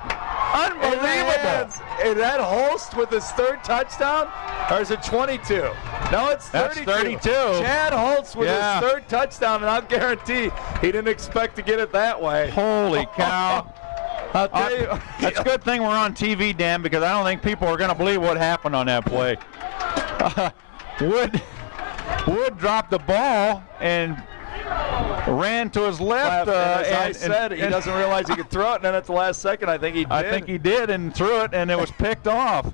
Unbelievable. Is that Holst with his 3rd touchdown? Or is it 22? No, it's 32. That's 32. Chad Holst with his 3rd touchdown, and I'll guarantee he didn't expect to get it that way. Holy cow. I'll tell you. It's a good thing we're on TV, Dan, because I don't think people are going to believe what happened on that play. Wood dropped the ball and ran to his left. As I said, he doesn't realize he could throw it, and then at the last second, I think he did and threw it, and it was picked off.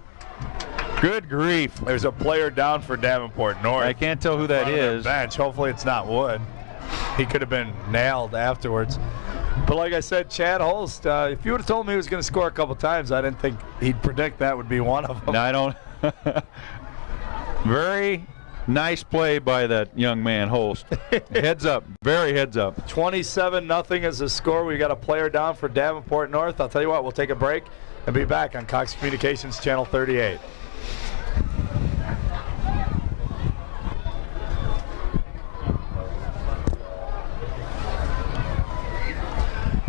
Good grief. There's a player down for Davenport North. I can't tell who that is. Bench. Hopefully it's not Wood. He could have been nailed afterwards. But like I said, Chad Holst, if you would have told me he was going to score a couple times, I didn't think he'd predict that would be one of them. No, I don't. Very nice play by that young man, Holst. Heads up, very heads up. 27-0 is the score. We got a player down for Davenport North. I'll tell you what, we'll take a break and be back on Cox Communications Channel 38.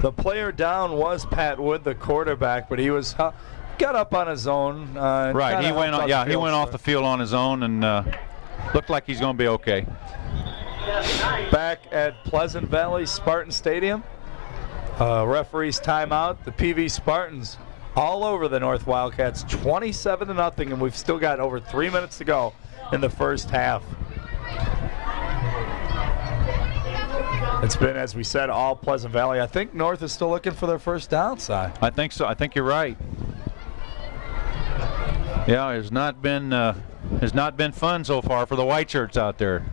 The player down was Pat Wood, the quarterback, but he was got up on his own. Right, he went off the field on his own and looked like he's going to be okay. Back at Pleasant Valley Spartan Stadium. Referee's timeout. The PV Spartans all over the North Wildcats, 27-0, and we've still got over 3 minutes to go in the first half. It's been, as we said, all Pleasant Valley. I think North is still looking for their first downside. I think so. I think you're right. Yeah, it's not been fun so far for the white shirts out there.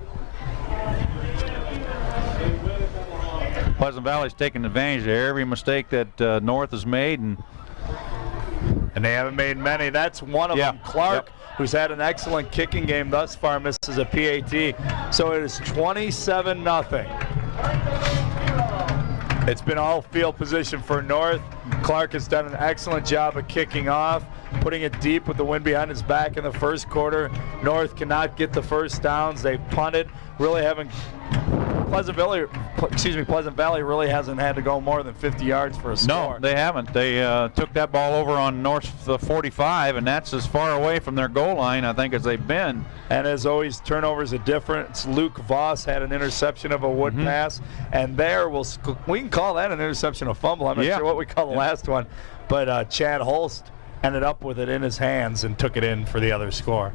Pleasant Valley's taking advantage of every mistake that North has made, and they haven't made many. That's one of them. Clark, who's had an excellent kicking game thus far, misses a PAT. So it is 27-0. It's been all field position for North. Clark has done an excellent job of kicking off, putting it deep with the wind behind his back in the first quarter. North cannot get the first downs. They've punted. Really haven't. Pleasant Valley really hasn't had to go more than 50 yards for a score. No, they haven't. They took that ball over on North 45, and that's as far away from their goal line, I think, as they've been. And as always, turnovers a difference. Luke Voss had an interception of a Wood pass, and there we can call that an interception, a fumble. I'm not sure what we call the last one, but Chad Holst ended up with it in his hands and took it in for the other score.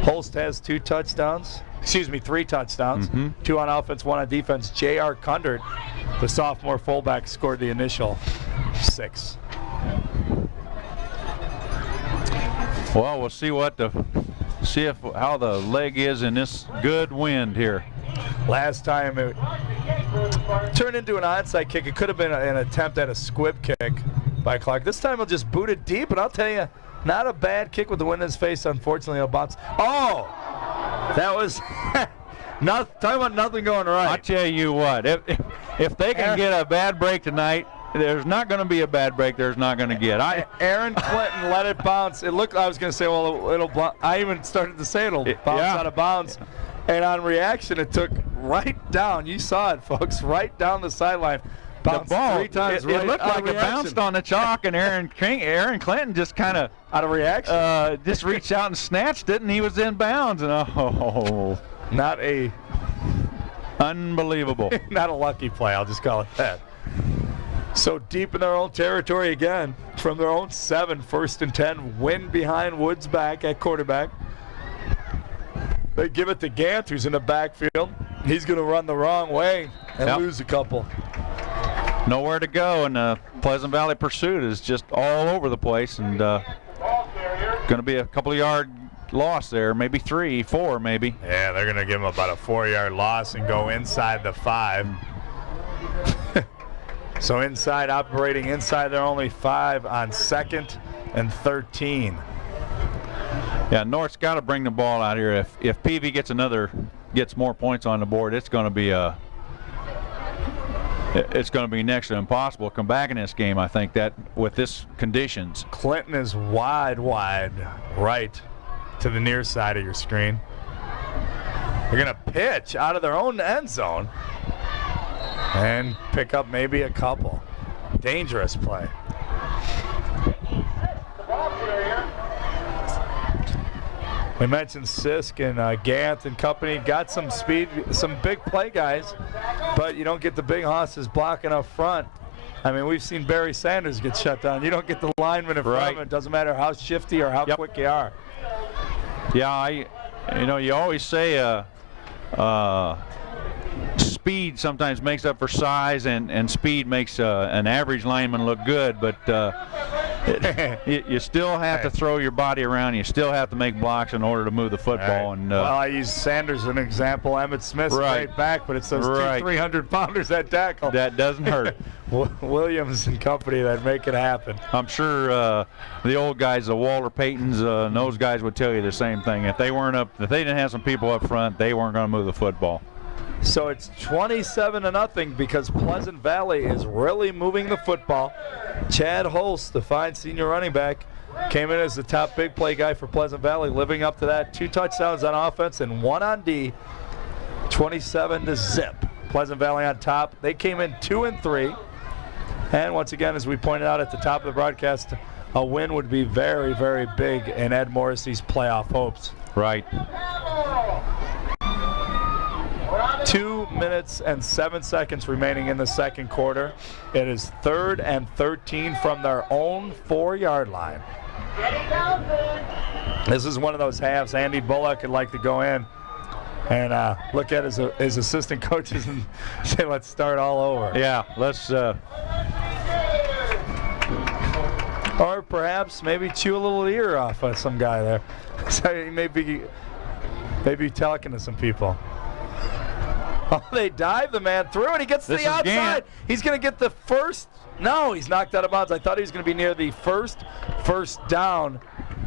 Holst has 2 touchdowns. 3 touchdowns. 2 on offense, 1 on defense. J.R. Kundert, the sophomore fullback, scored the initial 6. Well, we'll see how the leg is in this good wind here. Last time it turned into an onside kick. It could have been an attempt at a squib kick by Clark. This time he'll just boot it deep, and I'll tell you, not a bad kick with the wind in his face. Unfortunately, it'll bounce. Oh, that was talking about nothing going right. I'll tell you what, if they can get a bad break tonight, there's not going to be a bad break. There's not going to get. Aaron Clinton let it bounce. It looked. I was going to say, well, it'll. I even started to say it'll bounce out of bounds. And on reaction, it took right down. You saw it, folks, right down the sideline. Bounced the ball, 3 times. It looked like it bounced on the chalk, and Aaron Clinton just kind of out of reaction, just reached out and snatched it, and he was in bounds. And unbelievable. Not a lucky play. I'll just call it that. So deep in their own territory again, from their own 7, 1st and 10. Win behind Woods back at quarterback. They give it to Gant, who's in the backfield. He's going to run the wrong way and lose a couple. Nowhere to go, and the Pleasant Valley pursuit is just all over the place, and going to be a couple of yard loss there, maybe 3, 4 maybe. Yeah, they're going to give them about a 4-yard loss and go inside the 5. So operating inside, they're only 5 on 2nd and 13. Yeah, North's got to bring the ball out here. If Peavy gets more points on the board, it's going to be next to impossible to come back in this game. I think that with this conditions. Clinton is wide right to the near side of your screen. They're going to pitch out of their own end zone and pick up maybe a couple. Dangerous play. We mentioned Sisk and Gant and company. Got some speed, some big play guys, but you don't get the big hosses blocking up front. I mean, we've seen Barry Sanders get shut down. You don't get the lineman in front of him. It doesn't matter how shifty or how quick you are. Yeah, you always say speed sometimes makes up for size, and speed makes an average lineman look good, but you still have to throw your body around. You still have to make blocks in order to move the football. Right. And well, I use Sanders as an example. Emmett Smith's right back, but it's those 2 300-pounders at tackle. That doesn't hurt. Williams and company that make it happen. I'm sure the old guys, the Walter Paytons, and those guys would tell you the same thing. If they didn't have some people up front, they weren't going to move the football. So it's 27-0 because Pleasant Valley is really moving the football. Chad Holst, the fine senior running back, came in as the top big play guy for Pleasant Valley, living up to that. 2 touchdowns on offense and 1 on D. 27-0. Pleasant Valley on top. They came in 2 and 3. And once again, as we pointed out at the top of the broadcast, a win would be very, very big in Ed Morrissey's playoff hopes. Right. 2 minutes and 7 seconds remaining in the second quarter. It is 3rd and 13 from their own 4-yard line. This is one of those halves Andy Bullock would like to go in and look at his assistant coaches and say, let's start all over. Yeah, let's. Or perhaps maybe chew a little ear off of some guy there. So he maybe talking to some people. Oh, they dive the man through, and he gets to the outside. Gant. He's going to get the first. No, he's knocked out of bounds. I thought he was going to be near the first down.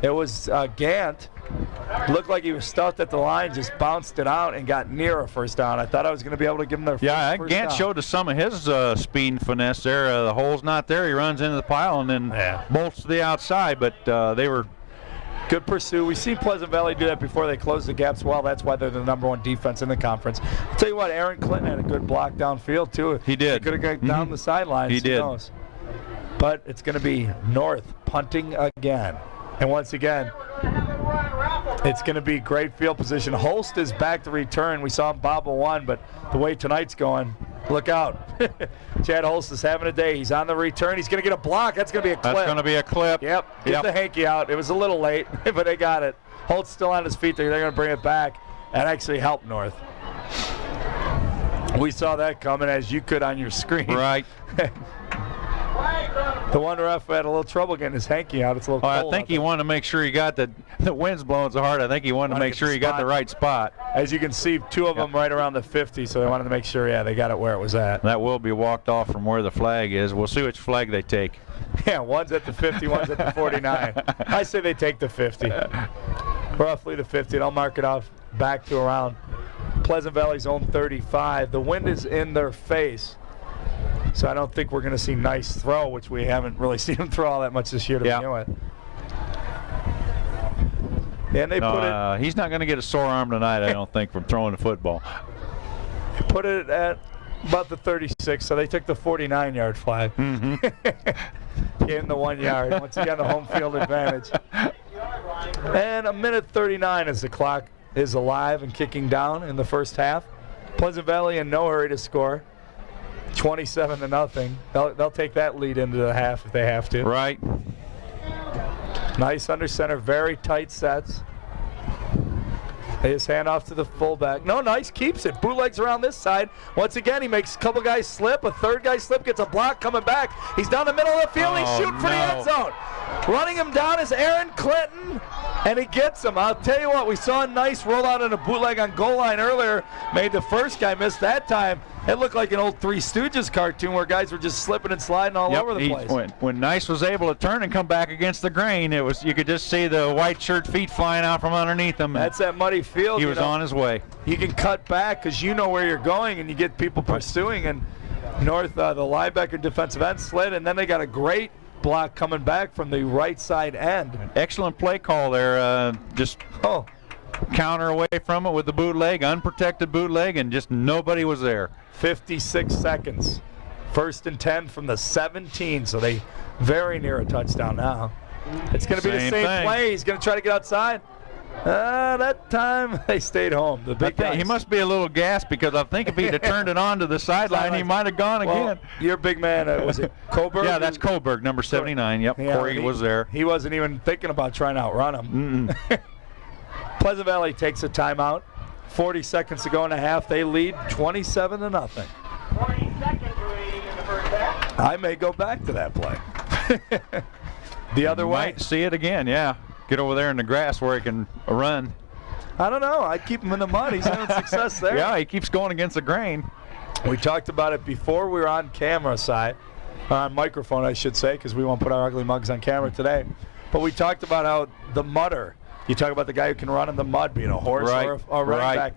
It was Gant. Looked like he was stuffed at the line, just bounced it out and got near a first down. I thought I was going to be able to give him their first Gant down. showed us some of his speed and finesse there. The hole's not there. He runs into the pile and then bolts to the outside, but they were good pursuit. We've seen Pleasant Valley do that before. They close the gaps well. That's why they're the #1 defense in the conference. I'll tell you what, Aaron Clinton had a good block downfield, too. He did. He could have gone down the sidelines. He did. Knows. But it's going to be North punting again. And once again, it's going to be great field position. Holst is back to return. We saw him bobble one, but the way tonight's going, look out. Chad Holst is having a day. He's on the return. He's going to get a block. That's going to be a clip. That's going to be a clip. Yep. Get the hanky out. It was a little late, but they got it. Holt's still on his feet. They're going to bring it back. That actually helped North. We saw that coming, as you could on your screen. Right. The one ref had a little trouble getting his hanky out. It's a little cold. I think he wanted to make sure he got the wind's blowing so hard. I think he wanted to make sure he got the right spot. As you can see, 2 of them right around the 50, so they wanted to make sure, they got it where it was at. That will be walked off from where the flag is. We'll see which flag they take. Yeah, one's at the 50, one's at the 49. I say they take the 50. Roughly the 50. I'll mark it off back to around Pleasant Valley's own 35. The wind is in their face, so I don't think we're going to see nice throw, which we haven't really seen them throw all that much this year to begin with. And they put it. He's not going to get a sore arm tonight, I don't think, from throwing the football. They put it at about the 36, so they took the 49-yard flag. In the 1 yard. Once again, the home field advantage. And a minute 39 as the clock is alive and kicking down in the first half. Pleasant Valley in no hurry to score. 27-0. They'll take that lead into the half if they have to. Right. Nice under center, very tight sets. His hand off to the fullback. No, nice, keeps it. Bootlegs around this side. Once again, he makes a couple guys slip. A third guy slip, gets a block coming back. He's down the middle of the field. He's shooting for the end zone. Running him down is Aaron Clinton, and he gets him. I'll tell you what, we saw a nice rollout on a bootleg on goal line earlier. Made the first guy miss that time. It looked like an old Three Stooges cartoon where guys were just slipping and sliding all over the place. When Nice was able to turn and come back against the grain, you could just see the white shirt feet flying out from underneath him. That's that muddy field. He was on his way. You can cut back because you know where you're going, and you get people pursuing. And North, the linebacker defensive end slid, and then they got a great block coming back from the right side end. Excellent play call there. Counter away from it with the bootleg, unprotected bootleg, and just nobody was there. 56 seconds. 1st and 10 from the 17, so they very near a touchdown now. It's going to be the same play. He's going to try to get outside. That time they stayed home. The big guy. He must be a little gassed because I think if he'd have turned it on to the sideline, he might have gone again. Your big man, was it Coburg? Yeah, that's Coburg, number 79. Yep, yeah, Corey was there. He wasn't even thinking about trying to outrun him. Pleasant Valley takes a timeout. 40 seconds to go in the half. They lead 27-0. 40 seconds remaining in the first half. I may go back to that play. The other way. Might see it again, yeah. Get over there in the grass where he can run. I don't know. I keep him in the mud. He's having success there. Yeah, he keeps going against the grain. We talked about it before we were on camera side, on microphone I should say, because we won't put our ugly mugs on camera today. But we talked about how the mudder, you talk about the guy who can run in the mud, being a horse or a running back.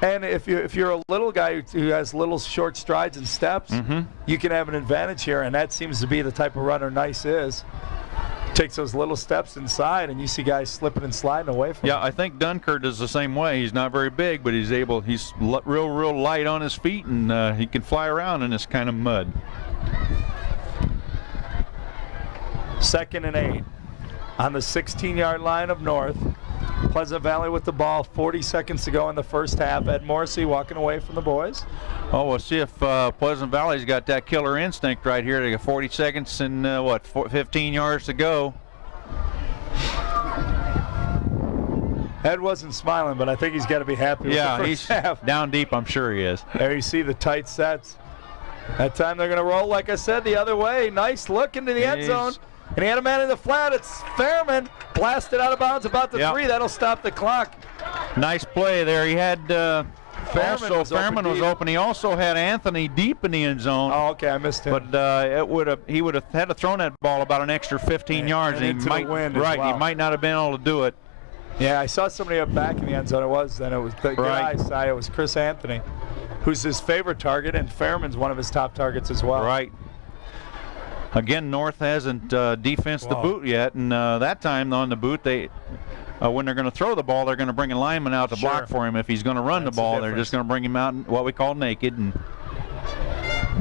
And if you're a little guy who has little short strides and steps, you can have an advantage here, and that seems to be the type of runner Nice is. Takes those little steps inside, and you see guys slipping and sliding away from him. Yeah, I think Dunkert is the same way. He's not very big, but he's real light on his feet, and he can fly around in this kind of mud. 2nd and 8 on the 16-yard line of North. Pleasant Valley with the ball, 40 seconds to go in the first half. Ed Morrissey walking away from the boys. Oh, we'll see if Pleasant Valley's got that killer instinct right here. They got 40 seconds and 15 yards to go. Ed wasn't smiling, but I think he's got to be happy with the first half. Yeah, he's down deep, I'm sure he is. There you see the tight sets. That time they're going to roll, like I said, the other way. Nice look into the end zone. And he had a man in the flat. It's Fairman. Blasted out of bounds about the 3. That'll stop the clock. Nice play there. He had Fairman was open. He also had Anthony deep in the end zone. Oh, okay, I missed him. But he would have had to throw that ball about an extra 15 yards. And into the wind as well. He might not have been able to do it. Yeah, I saw somebody up back in the end zone. It was the guy I saw. It was Chris Anthony, who's his favorite target, and Fairman's one of his top targets as well. Right. Again, North hasn't defensed the boot yet, and that time on the boot, when they're going to throw the ball, they're going to bring a lineman out to block for him. If he's going to run the ball, they're just going to bring him out in what we call naked. And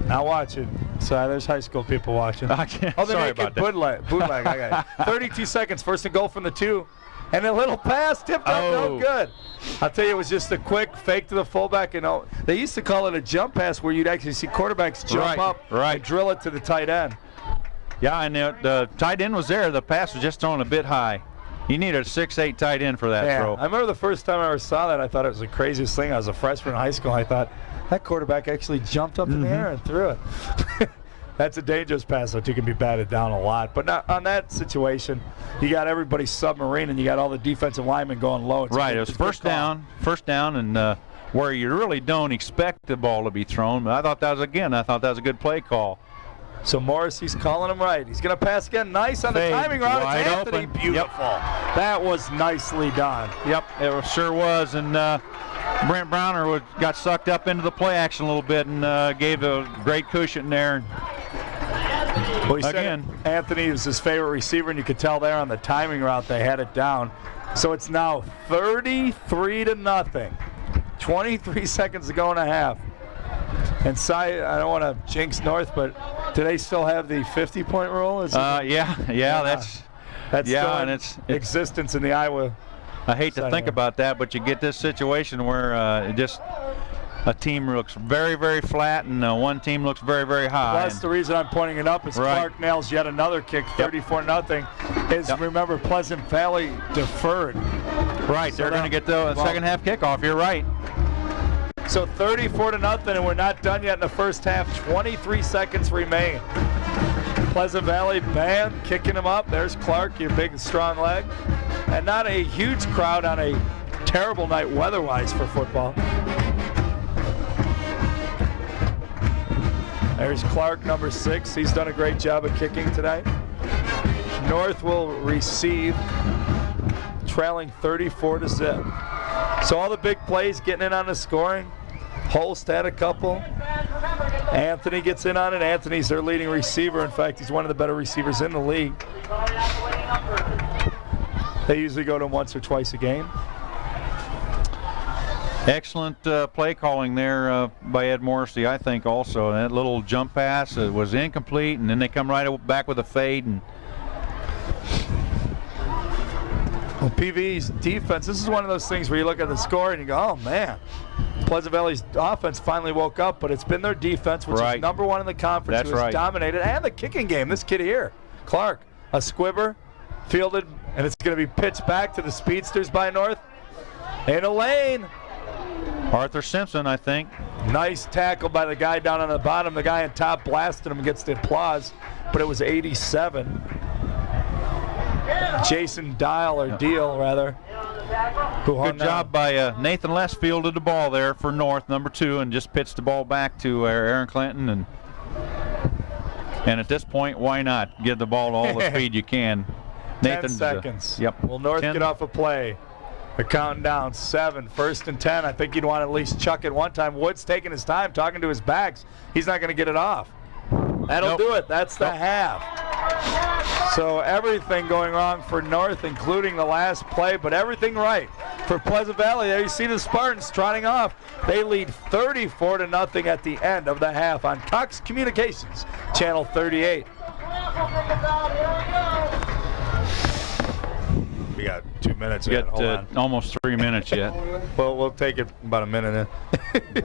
now watch it. Sorry, there's high school people watching. Sorry about that. Bootleg. I got it. 32 seconds, 1st and goal from the 2. And a little pass, tipped up, no good. I'll tell you, it was just a quick fake to the fullback. They used to call it a jump pass where you'd actually see quarterbacks jump up and drill it to the tight end. Yeah, and the tight end was there. The pass was just thrown a bit high. You need a 6'8" tight end for that throw. I remember the first time I ever saw that, I thought it was the craziest thing. I was a freshman in high school, and I thought, that quarterback actually jumped up in the air and threw it. That's a dangerous pass, though, too. Can be batted down a lot. But not, on that situation, you got everybody submarine, and you got all the defensive linemen going low. Right, it was first down, and where you really don't expect the ball to be thrown. But I thought that was a good play call. So Morris, he's calling him right. He's going to pass again. Nice on the timing route. Wide It's Anthony. open. Beautiful. Yep. That was nicely done. Yep, it sure was. And Brent Browner got sucked up into the play action a little bit and gave a great cushion there. Well, he said Anthony was his favorite receiver, and you could tell there on the timing route they had it down. So it's now 33-0. 23 seconds to go and a half. And I don't want to jinx North, but do they still have the 50-point rule? Yeah, that's still and in it's existence in the Iowa. I hate to think about that, but you get this situation where a team looks very, very flat, and one team looks very, very high. Well, that's the reason I'm pointing it up. Is Clark nails yet another kick, 34-0. Remember, Pleasant Valley deferred. Right, so they're going to get the second half kickoff. You're right. So 34-0, and we're not done yet in the first half. 23 seconds remain. Pleasant Valley band kicking him up. There's Clark, your big, strong leg. And not a huge crowd on a terrible night weather-wise for football. There's Clark, number 6. He's done a great job of kicking tonight. North will receive, trailing 34-0. So all the big plays getting in on the scoring. Holst had a couple. Anthony gets in on it. Anthony's their leading receiver. In fact, he's one of the better receivers in the league. They usually go to him once or twice a game. Excellent play calling there by Ed Morrissey, I think, also. That little jump pass was incomplete, and then they come right back with a fade. And well, PV's defense, this is one of those things where you look at the score and you go, oh, man. Pleasant Valley's offense finally woke up, but it's been their defense, which is number 1 in the conference, who has dominated, and the kicking game. This kid here, Clark, a squibber, fielded, and it's going to be pitched back to the speedsters by North. In a lane. Arthur Simpson, I think. Nice tackle by the guy down on the bottom. The guy on top blasted him, gets the applause, but it was 87. Jason Deal, who good job by Nathan Les, fielded the ball there for North, number 2, and just pitched the ball back to Aaron Clinton. And at this point, why not give the ball all the speed you can? 10 seconds. Will North get off a play? They're counting down. 7, 1st and 10. I think you'd want to at least chuck it one time. Wood's taking his time, talking to his backs. He's not going to get it off. That'll do it. That's the half. So everything going wrong for North, including the last play, but everything right for Pleasant Valley. There you see the Spartans trotting off. They lead 34-0 at the end of the half on Cox Communications, Channel 38. We got 2 minutes. We got almost 3 minutes yet. Well, we'll take it about a minute in.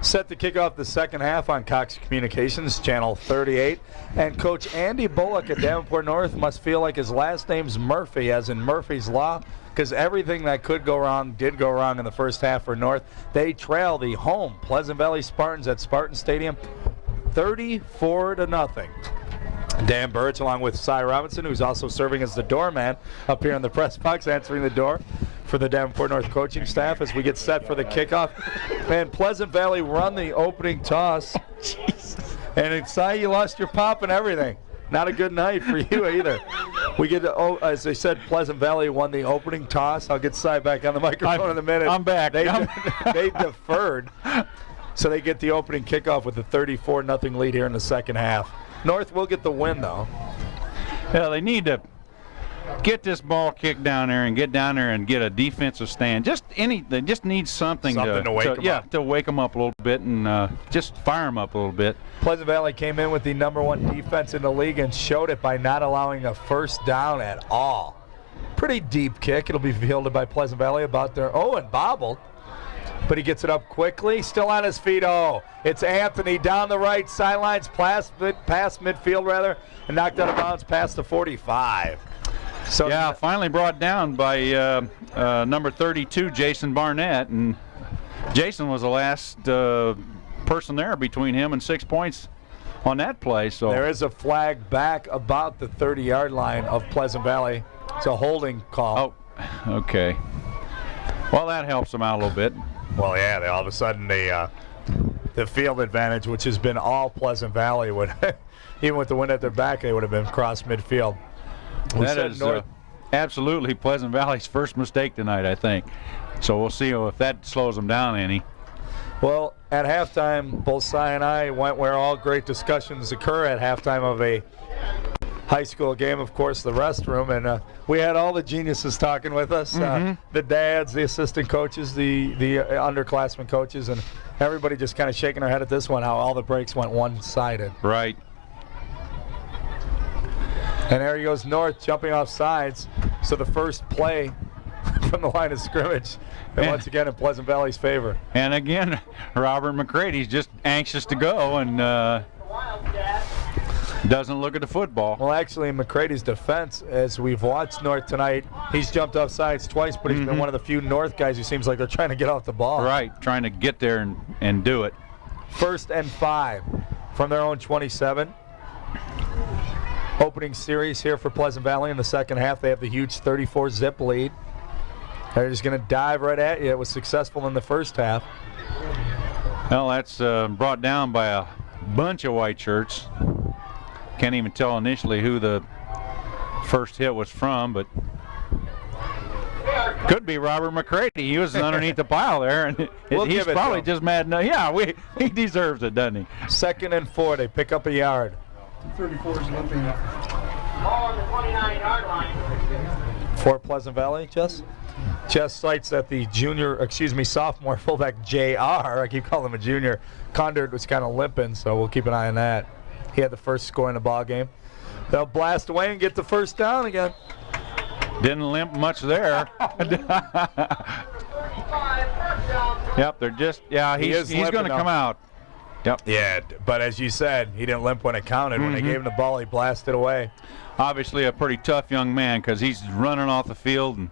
Set to kick off the second half on Cox Communications, Channel 38. And Coach Andy Bullock at Davenport North must feel like his last name's Murphy, as in Murphy's Law, because everything that could go wrong did go wrong in the first half for North. They trail the home Pleasant Valley Spartans at Spartan Stadium 34-0. Dan Birch, along with Cy Robinson, who's also serving as the doorman up here in the press box, answering the door for the Davenport North coaching staff as we get set for the kickoff. Man, Pleasant Valley run the opening toss. And Cy, you lost your pop and everything. Not a good night for you either. We get to, as I said, Pleasant Valley won the opening toss. I'll get Cy back on the microphone in a minute. I'm back. They deferred, so they get the opening kickoff with a 34-0 lead here in the second half. North will get the win, though. Yeah, they need to get this ball kicked down there and get down there and get a defensive stand. They just need something to wake them up. To wake them up a little bit and just fire them up a little bit. Pleasant Valley came in with the #1 defense in the league and showed it by not allowing a first down at all. Pretty deep kick. It'll be fielded by Pleasant Valley about their and bobbled. but he gets it up quickly. Still on his feet. Oh, it's Anthony down the right sidelines, past midfield rather, and knocked out of bounds past the 45. So yeah, finally brought down by number 32, Jason Barnett, and Jason was the last person there between him and 6 points on that play. So there is a flag back about the 30-yard line of Pleasant Valley. It's a holding call. Oh, okay. Well, that helps them out a little bit. Well, yeah, all of a sudden the field advantage, which has been all Pleasant Valley, would even with the wind at their back, they would have been cross midfield. That is absolutely Pleasant Valley's first mistake tonight, I think. So we'll see if that slows them down any. Well, at halftime, both Si and I went where all great discussions occur at halftime of a high school game, of course, the restroom, and we had all the geniuses talking with us, the dads, the assistant coaches, the underclassmen coaches, and everybody just kind of shaking their head at this one, how all the breaks went one-sided. Right. And there he goes north, jumping off sides. So the first play from the line of scrimmage, and once again in Pleasant Valley's favor. And again, Robert McCrady's just anxious to go and doesn't look at the football. Well, actually, in McCrady's defense, as we've watched North tonight, he's jumped off sides twice, but he's been one of the few North guys who seems like they're trying to get off the ball. Right, trying to get there and do it. 1st and 5 from their own 27. Opening series here for Pleasant Valley in the second half. They have the huge 34-zip lead. They're just going to dive right at you. It was successful in the first half. Well, that's brought down by a bunch of white shirts. Can't even tell initially who the first hit was from, but could be Robert McCrady. He was underneath the pile there, and he's probably just mad. Yeah, he deserves it, doesn't he? 2nd and 4. They pick up a yard. 34 is limping. Ball on the 29-yard line. For Pleasant Valley, Jess? Jess cites that the sophomore fullback JR, I keep calling him a junior, Condard was kind of limping, so we'll keep an eye on that. He had the first score in the ball game. They'll blast away and get the first down again. Didn't limp much there. Yep, they're just, he's going to come out. Yep. Yeah, but as you said, he didn't limp when it counted. When they gave him the ball, he blasted away. Obviously a pretty tough young man because he's running off the field. And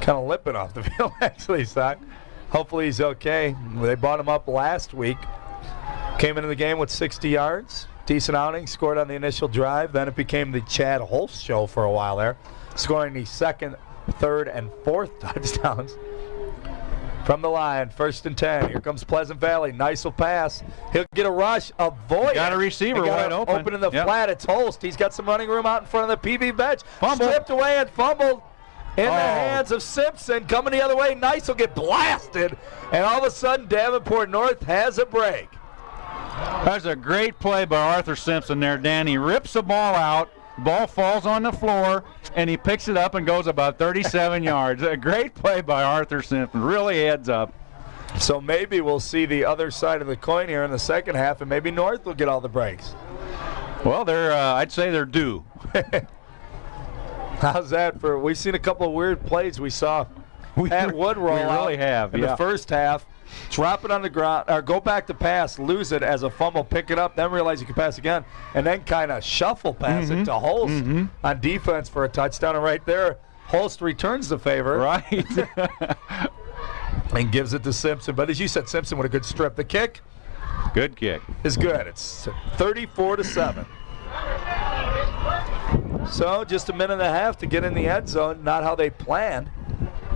kind of limping off the field, actually, Sock. Hopefully he's okay. They brought him up last week. Came into the game with 60 yards. Decent outing, scored on the initial drive. Then it became the Chad Holst show for a while there, scoring the 2nd, 3rd, and 4th touchdowns. From the line, 1st and 10. Here comes Pleasant Valley. Nice will pass. He'll get a rush. Avoid it. Got a receiver wide open. Open in the flat. It's Holst. He's got some running room out in front of the PB bench. Fumble. Slipped away and fumbled in the hands of Simpson. Coming the other way. Nice will get blasted. And all of a sudden, Davenport North has a break. That's a great play by Arthur Simpson there, Dan. He rips the ball out. Ball falls on the floor, and he picks it up and goes about 37 yards. A great play by Arthur Simpson. Really heads up. So maybe we'll see the other side of the coin here in the second half, and maybe North will get all the breaks. Well, I'd say they're due. How's that for? We've seen a couple of weird plays we saw. Pat Wood roll we really have in the first half, drop it on the ground, or go back to pass, lose it as a fumble, pick it up, then realize you can pass again, and then kind of shuffle pass it to Holst on defense for a touchdown. And right there, Holst returns the favor. Right. And gives it to Simpson. But as you said, Simpson with a good strip. The kick? Good kick. Is good. It's 34-7. So just a minute and a half to get in the end zone. Not how they planned,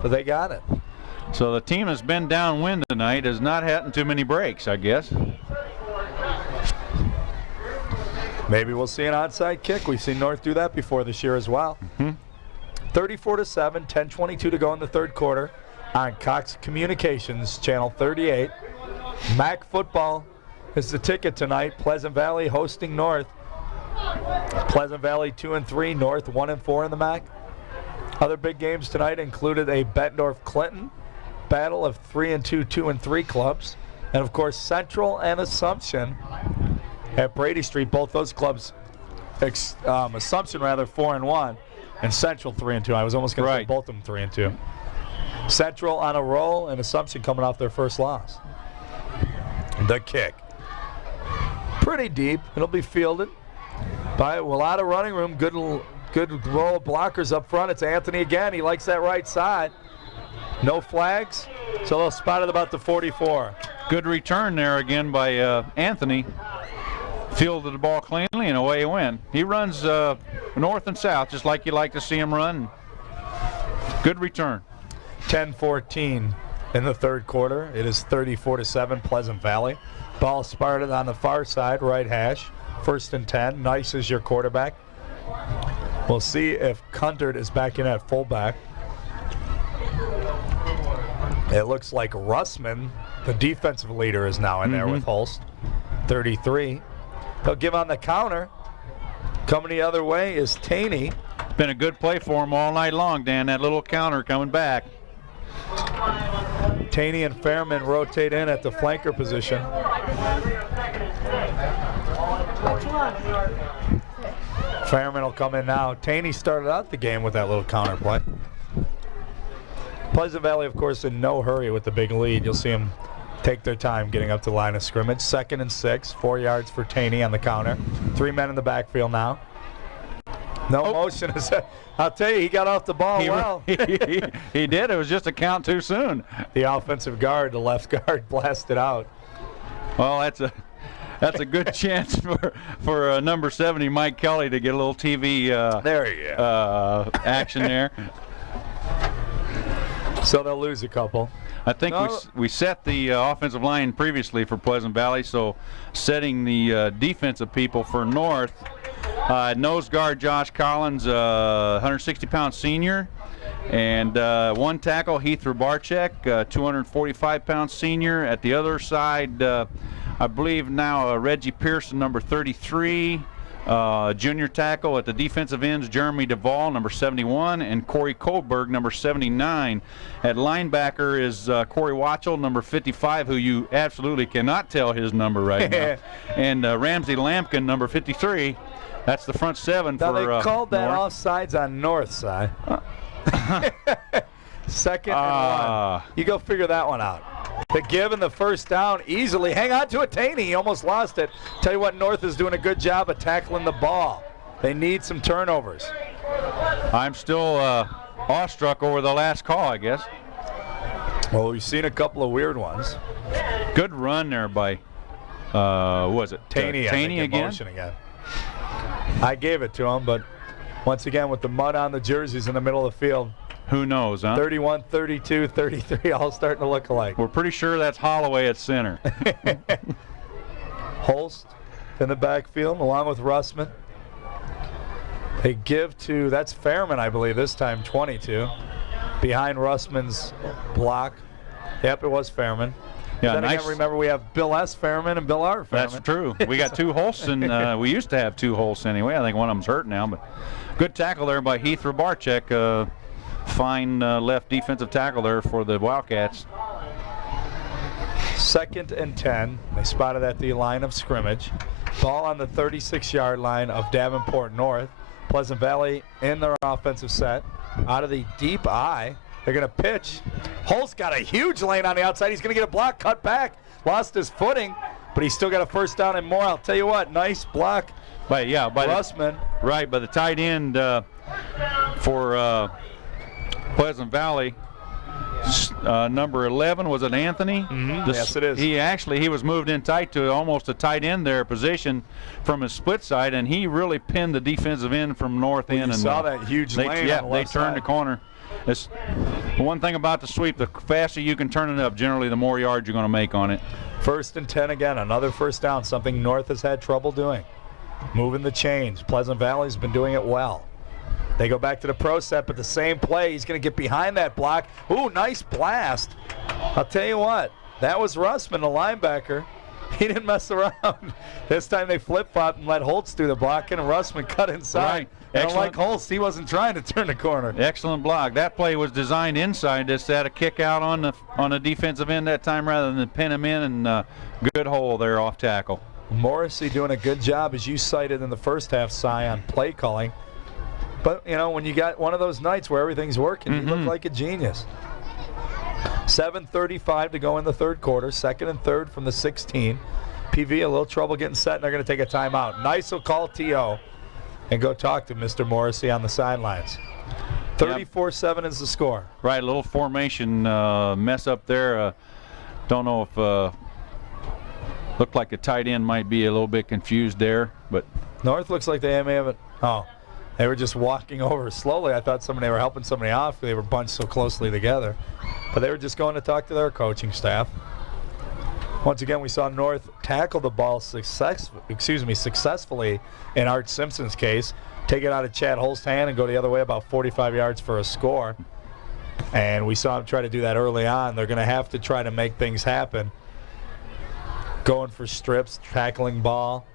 but they got it. So the team that's been downwind tonight has not had too many breaks, I guess. Maybe we'll see an onside kick. We've seen North do that before this year as well. 34-7, 10:22 to go in the third quarter on Cox Communications, Channel 38. MAC football is the ticket tonight. Pleasant Valley hosting North. Pleasant Valley 2-3, North 1-4 in the MAC. Other big games tonight included a Bettendorf-Clinton battle of 3-2, 2-3 clubs, and of course Central and Assumption at Brady Street. Both those clubs, Assumption rather 4-1, and Central 3-2. I was almost going to say both of them 3-2. Central on a roll, and Assumption coming off their first loss. The kick. Pretty deep. It'll be fielded by a lot of running room. Good row of blockers up front. It's Anthony again. He likes that right side. No flags, so they'll spot it about the 44. Good return there again by Anthony. Fielded the ball cleanly, and away he went. He runs north and south, just like you like to see him run. Good return. 10-14 in the third quarter. It is 34-7 Pleasant Valley. Ball spotted on the far side, right hash. 1st and 10. Nice is your quarterback. We'll see if Kuntert is back in at fullback. It looks like Russman, the defensive leader, is now in there with Holst. 33. They'll give on the counter. Coming the other way is Taney. Been a good play for him all night long, Dan. That little counter coming back. Taney and Fairman rotate in at the flanker position. Fairman will come in now. Taney started out the game with that little counter play. Pleasant Valley, of course, in no hurry with the big lead. You'll see them take their time getting up to the line of scrimmage. 2nd and 6, 4 yards for Taney on the counter. 3 men in the backfield now. No motion. I'll tell you, he got off the ball well. He did. It was just a count too soon. The offensive guard, the left guard, blasted out. Well, that's a good chance for number 70, Mike Kelly, to get a little TV action there. So they'll lose a couple. I think we set the offensive line previously for Pleasant Valley, so setting the defensive people for North. Nose guard Josh Collins, 160-pound senior, and 1 tackle Heath Rubarczyk, 245-pound senior. At the other side, I believe now Reggie Pearson, number 33. Junior tackle at the defensive ends, Jeremy Duvall, number 71, and Corey Kohlberg, number 79. At linebacker is Corey Watchell, number 55, who you absolutely cannot tell his number right now. And Ramsey Lampkin, number 53. That's the front 7 now for they called that North. offsides on North side. 2nd and 1. You go figure that one out. The give and the first down easily. Hang on to it, Taney. He almost lost it. Tell you what, North is doing a good job of tackling the ball. They need some turnovers. I'm still awestruck over the last call, I guess. Well, we've seen a couple of weird ones. Good run there by, was it Taney? Taney again? I gave it to him, but once again with the mud on the jerseys in the middle of the field. Who knows, huh? 31, 32, 33, all starting to look alike. We're pretty sure that's Holloway at center. Holst in the backfield along with Russman. They give to, that's Fairman, I believe, this time 22. Behind Russman's block. Yep, it was Fairman. Yeah, then nice. again, remember we have Bill S. Fairman and Bill R. Fairman. That's true. We got 2 Holsts, and we used to have 2 Holsts anyway. I think one of them's hurt now, but good tackle there by Heath Rubarczyk. Fine left defensive tackle there for the Wildcats. 2nd and 10. They spotted at the line of scrimmage. Ball on the 36-yard line of Davenport North. Pleasant Valley in their offensive set. Out of the deep I. They're going to pitch. Holt's got a huge lane on the outside. He's going to get a block, cut back. Lost his footing, but he's still got a first down and more. I'll tell you what, nice block by Russman. Right, by the tight end for Pleasant Valley. Number 11, was it Anthony? Yes, it is. He was moved in tight to almost a tight end there position from his split side, and he really pinned the defensive end from north end. You saw that huge lane on the left they turned side. the corner. It's one thing about the sweep, the faster you can turn it up, generally the more yards you're going to make on it. 1st and 10 again, another first down, something North has had trouble doing. Moving the chains. Pleasant Valley's been doing it well. They go back to the pro set, but the same play. He's going to get behind that block. Ooh, nice blast. I'll tell you what, that was Russman, the linebacker. He didn't mess around. This time they flip-flopped and let Holtz do the block, and Russman cut inside. Right. And like Holtz, he wasn't trying to turn the corner. Excellent block. That play was designed inside. Just had a kick out on the defensive end that time rather than pin him in, and good hole there off tackle. Morrissey doing a good job, as you cited in the first half, Cy, on play calling. But, you know, when you got one of those nights where everything's working, you look like a genius. 7:35 to go in the third quarter. Second and third from the 16. PV a little trouble getting set, and they're going to take a timeout. Nice will call TO and go talk to Mr. Morrissey on the sidelines. 34-7 is the score. Right, a little formation mess up there. Don't know if looked like a tight end might be a little bit confused there, but North looks like they may have it. Oh, they were just walking over slowly. I thought they were helping somebody off. They were bunched so closely together, but they were just going to talk to their coaching staff. Once again, we saw North tackle the ball successfully in Art Simpson's case, take it out of Chad Holst's hand and go the other way about 45 yards for a score. And we saw him try to do that early on. They're going to have to try to make things happen. Going for strips, tackling ball,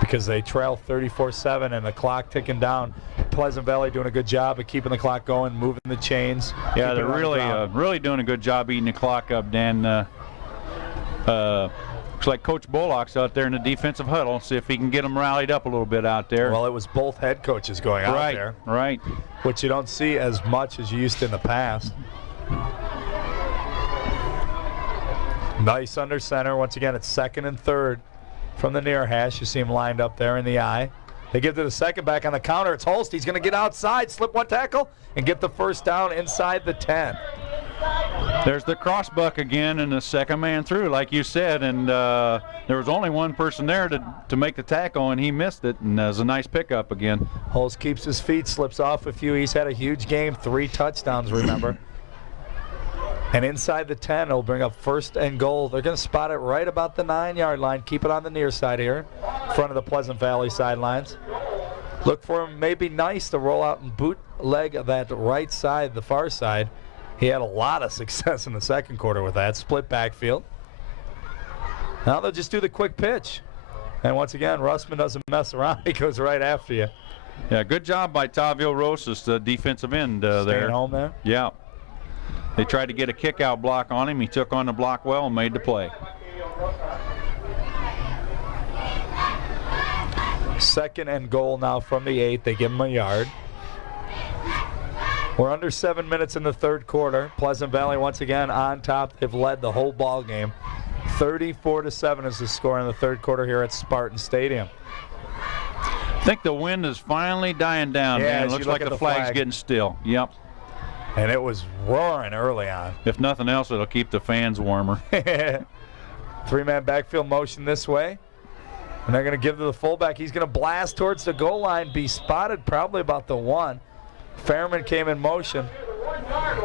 because they trail 34-7 and the clock ticking down. Pleasant Valley doing a good job of keeping the clock going, moving the chains. Yeah, they're really doing a good job eating the clock up, Dan. Looks like Coach Bullock's out there in the defensive huddle. See if he can get them rallied up a little bit out there. Well, it was both head coaches going out there. Right. Which you don't see as much as you used to in the past. Nice under center. Once again, it's second and third from the near hash. You see him lined up there in the eye. They give to the second back on the counter. It's Holst. He's going to get outside, slip one tackle, and get the first down inside the 10. There's the cross buck again and the second man through, like you said, and there was only one person there to make the tackle, and he missed it, and that was a nice pickup again. Holst keeps his feet, slips off a few. He's had a huge game, 3 touchdowns, remember. And inside the 10, it'll bring up first and goal. They're going to spot it right about the 9-yard line. Keep it on the near side here, in front of the Pleasant Valley sidelines. Look for him, maybe nice to roll out and bootleg that right side, the far side. He had a lot of success in the second quarter with that. Split backfield. Now they'll just do the quick pitch. And once again, Russman doesn't mess around. He goes right after you. Yeah, good job by Tavio Rosas, the defensive end there. Staying home there? Yeah. They tried to get a kick-out block on him. He took on the block well and made the play. Second and goal now from the 8. They give him a yard. We're under 7 minutes in the third quarter. Pleasant Valley once again on top. They've led the whole ball game. 34-7 is the score in the third quarter here at Spartan Stadium. I think the wind is finally dying down. Yeah, It looks like the flag's getting still. Yep. And it was roaring early on. If nothing else, it'll keep the fans warmer. 3-man backfield motion this way. And they're going to give to the fullback. He's going to blast towards the goal line, be spotted probably about the 1. Fairman came in motion.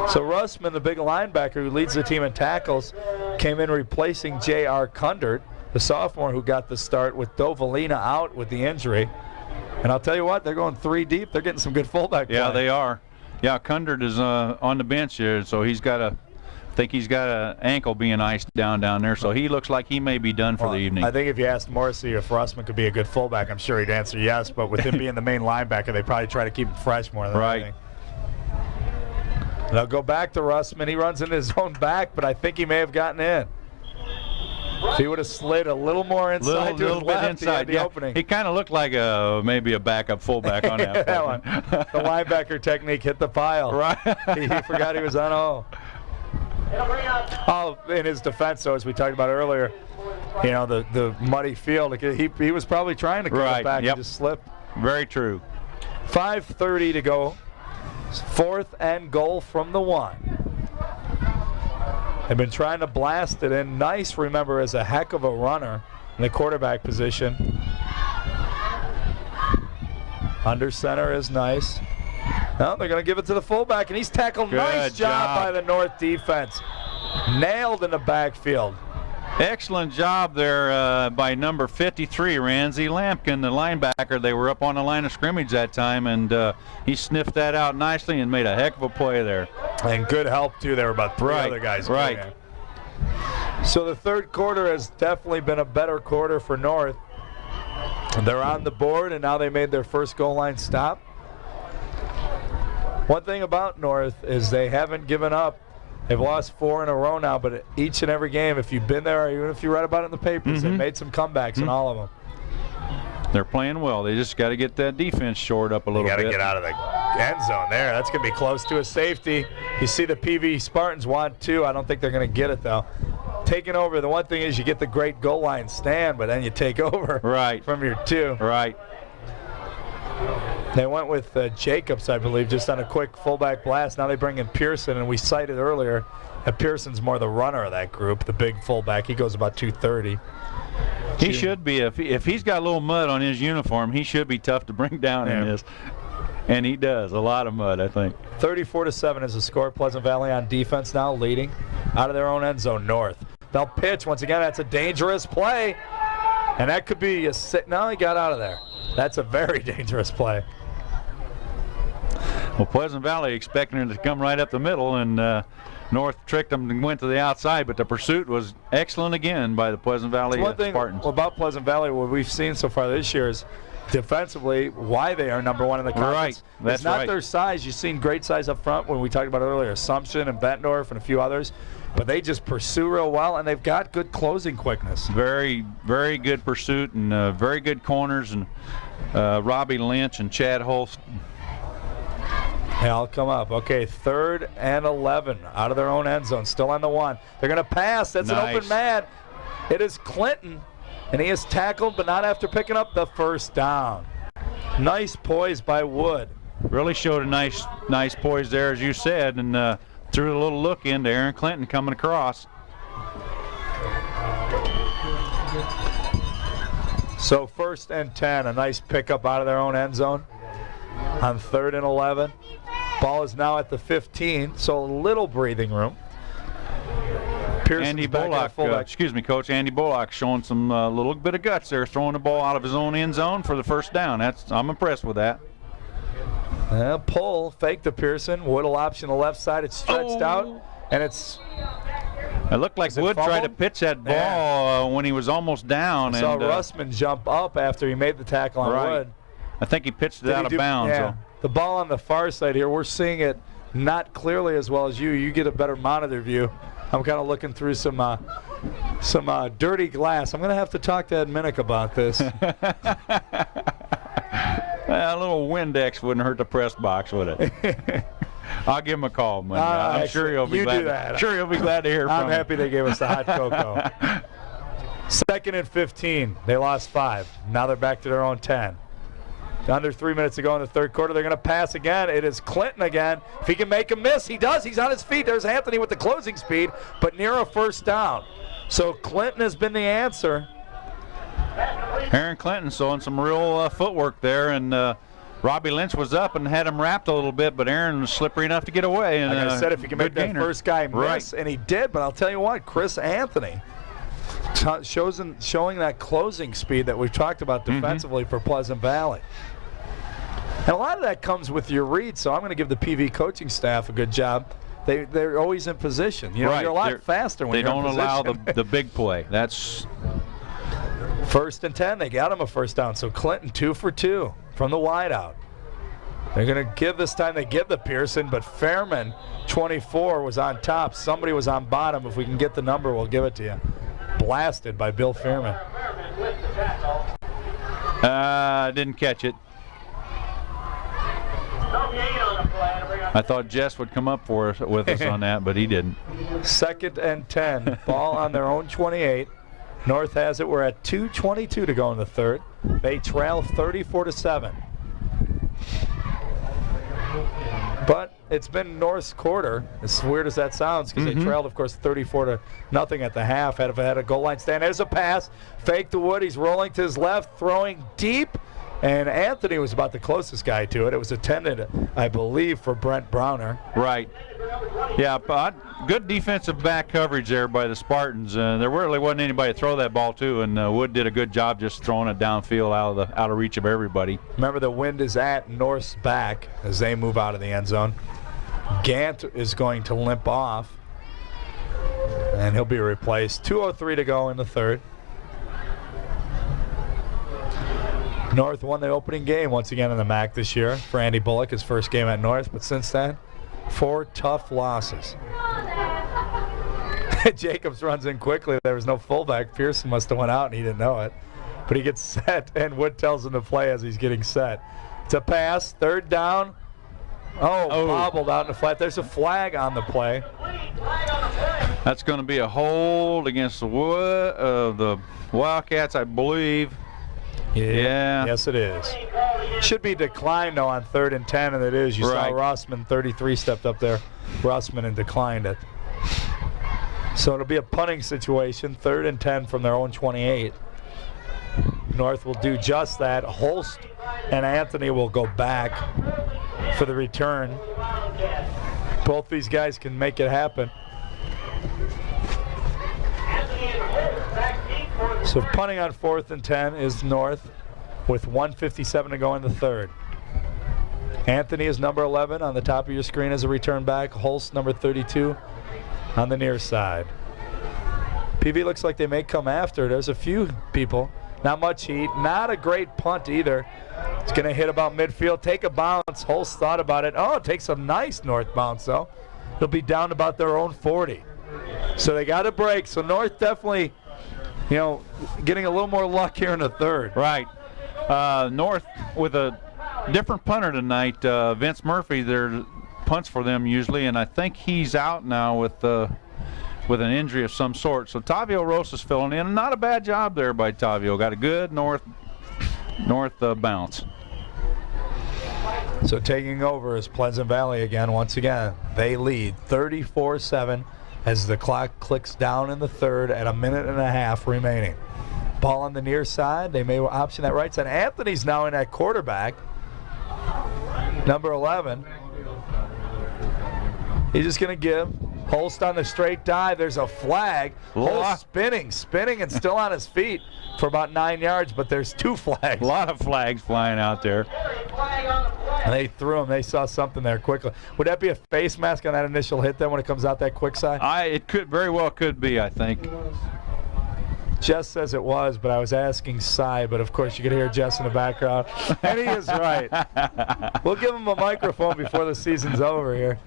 So Russman, the big linebacker who leads the team in tackles, came in replacing J.R. Kundert, the sophomore who got the start with Dovalina out with the injury. And I'll tell you what, they're going 3 deep. They're getting some good fullback play. Yeah, they are. Yeah, Kundert is on the bench here, so I think he's got an ankle being iced down there, so he looks like he may be done for the evening. I think if you asked Morrissey if Russman could be a good fullback, I'm sure he'd answer yes, but with him being the main linebacker, they probably try to keep him fresh more than anything. They'll go back to Russman. He runs into his own back, but I think he may have gotten in. If he would have slid a little more inside to his left, he had the opening. He kind of looked like maybe a backup fullback on that. That one. The linebacker technique hit the pile. Right. He forgot he was on in his defense, though, as we talked about earlier, you know, the muddy field, he was probably trying to kick it back and just slipped. Very true. 5:30 to go. 4th and goal from the 1. They've been trying to blast it in. Nice, remember, is a heck of a runner in the quarterback position. Under center is nice. Now they're going to give it to the fullback, and he's tackled. Nice job by the North defense. Nailed in the backfield. Excellent job there by number 53, Ramsey Lampkin, the linebacker. They were up on the line of scrimmage that time, and he sniffed that out nicely and made a heck of a play there. And good help, too. There were about 3 other guys. Right. So the third quarter has definitely been a better quarter for North. They're on the board, and now they made their first goal line stop. One thing about North is they haven't given up. They've lost 4 in a row now, but each and every game, if you've been there or even if you read about it in the papers, they made some comebacks in all of them. They're playing well. They just got to get that defense shored up a little bit. Got to get out of the end zone there. That's going to be close to a safety. You see the PV Spartans want two. I don't think they're going to get it, though. Taking over, the one thing is you get the great goal line stand, but then you take over from your two. Right. They went with Jacobs, I believe, just on a quick fullback blast. Now they bring in Pearson, and we cited earlier that Pearson's more the runner of that group, the big fullback. He goes about 230. He should be. If he's got a little mud on his uniform, he should be tough to bring down in this. And he does. A lot of mud, I think. 34-7 is the score. Pleasant Valley on defense now, leading out of their own end zone north. They'll pitch. Once again, that's a dangerous play. And that could be a – no, he got out of there. That's a very dangerous play. Well, Pleasant Valley expecting it to come right up the middle, and North tricked them and went to the outside, but the pursuit was excellent again by the Pleasant Valley Spartans. Well, about Pleasant Valley, what we've seen so far this year is defensively why they are number one in the conference. Right. That's it's not right. their size. You've seen great size up front when we talked about earlier, Assumption and Bettendorf and a few others. But they just pursue real well, and they've got good closing quickness. Very, very good pursuit and very good corners, and Robbie Lynch and Chad Holst. They all come up. Okay, 3rd and 11 out of their own end zone, still on the one. They're going to pass. That's an open man. It is Clinton, and he is tackled, but not after picking up the first down. Nice poise by Wood. Really showed a nice poise there, as you said, and threw a little look into Aaron Clinton coming across. So 1st and 10, a nice pickup out of their own end zone on 3rd and 11. Ball is now at the 15, so a little breathing room. Pearson's Andy back Bullock, at fullback. excuse me, Coach, Andy Bullock showing some little bit of guts there, throwing the ball out of his own end zone for the first down. I'm impressed with that. Pull, fake to Pearson. Wood will option the left side. It's stretched out, and it's... It looked like Wood tried to pitch that ball when he was almost down. I saw Russman jump up after he made the tackle on Wood. I think he pitched it out of bounds. Yeah. So. The ball on the far side here, we're seeing it not clearly as well as you. You get a better monitor view. I'm kind of looking through some dirty glass. I'm going to have to talk to Ed Minnick about this. A little Windex wouldn't hurt the press box, would it? I'll give him a call, man. I'm sure he'll be glad. Sure, he'll be glad to hear from I'm happy they gave us the hot cocoa. 2nd and 15. They lost 5. Now they're back to their own 10. Under 3 minutes to go in the 3rd quarter. They're going to pass again. It is Clinton again. If he can make a miss, he does. He's on his feet. There's Anthony with the closing speed, but near a first down. So Clinton has been the answer. Aaron Clinton showing some real footwork there, and Robbie Lynch was up and had him wrapped a little bit, but Aaron was slippery enough to get away. And, like I said, if you can make that first guy miss, and he did, but I'll tell you what, Chris Anthony showing that closing speed that we've talked about defensively for Pleasant Valley. And a lot of that comes with your read, so I'm going to give the PV coaching staff a good job. They're always in position. You know, you're a lot faster when you're in position. They don't allow the big play. That's 1st and 10. They got him a first down. So Clinton 2 for 2 from the wideout. They're going to give this time. They give the Pearson, but Fairman, 24, was on top. Somebody was on bottom. If we can get the number, we'll give it to you. Blasted by Bill Fairman. Didn't catch it. I thought Jess would come up with us on that, but he didn't. 2nd and 10. Ball on their own 28. North has it. We're at 2:22 to go in the 3rd. They trail 34-7. But it's been North's quarter, as weird as that sounds, because they trailed, of course, 34-0 at the half. Had a goal line stand. There's a pass. Fake to Wood. He's rolling to his left, throwing deep. And Anthony was about the closest guy to it. It was intended, I believe, for Brent Browner. Right. Yeah, but good defensive back coverage there by the Spartans. There really wasn't anybody to throw that ball to, and Wood did a good job just throwing it downfield out of reach of everybody. Remember, the wind is at North's back as they move out of the end zone. Gant is going to limp off, and he'll be replaced. 2:03 to go in the 3rd. North won the opening game once again in the MAC this year for Andy Bullock, his first game at North, but since then, 4 tough losses. Jacobs runs in quickly. There was no fullback. Pearson must have went out and he didn't know it. but he gets set, and Wood tells him to play as he's getting set. It's a pass, third down. Oh, bobbled out in the flat. There's a flag on the play. That's going to be a hold against the Wildcats, I believe. Yeah. Yes, it is. Should be declined, though, on 3rd and 10, and it is. You saw Rossman, 33, stepped up there. Rossman and declined it. So it'll be a punting situation, 3rd and 10 from their own 28. North will do just that. Holst and Anthony will go back for the return. Both these guys can make it happen. So punting on 4th and 10 is North with 1:57 to go in the third. Anthony is number 11 on the top of your screen as a return back. Holst number 32 on the near side. PV looks like they may come after. There's a few people. Not much heat. Not a great punt either. It's going to hit about midfield. Take a bounce. Holst thought about it. Oh, it takes a nice North bounce, though. It'll be down about their own 40. So they got a break. So North definitely, getting a little more luck here in the third. Right. North with a different punter tonight. Vince Murphy, their punts for them usually, and I think he's out now with an injury of some sort. So Tavio Rosas filling in. Not a bad job there by Tavio. Got a good north bounce. So taking over is Pleasant Valley again. Once again, they lead 34-7 as the clock clicks down in the third at 1.5 minutes remaining. Ball on the near side. They may option that right side. Anthony's now in at quarterback. Number 11. He's just going to give. Holst on the straight dive. There's a flag. Holst spinning, and still on his feet for about 9 yards, but there's 2 flags. A lot of flags flying out there. And they threw him. They saw something there quickly. Would that be a face mask on that initial hit then when it comes out that quick side? It could very well could be, I think. Jess says it was, but I was asking Cy, but of course you could hear Jess in the background. And he is right. We'll give him a microphone before the season's over here.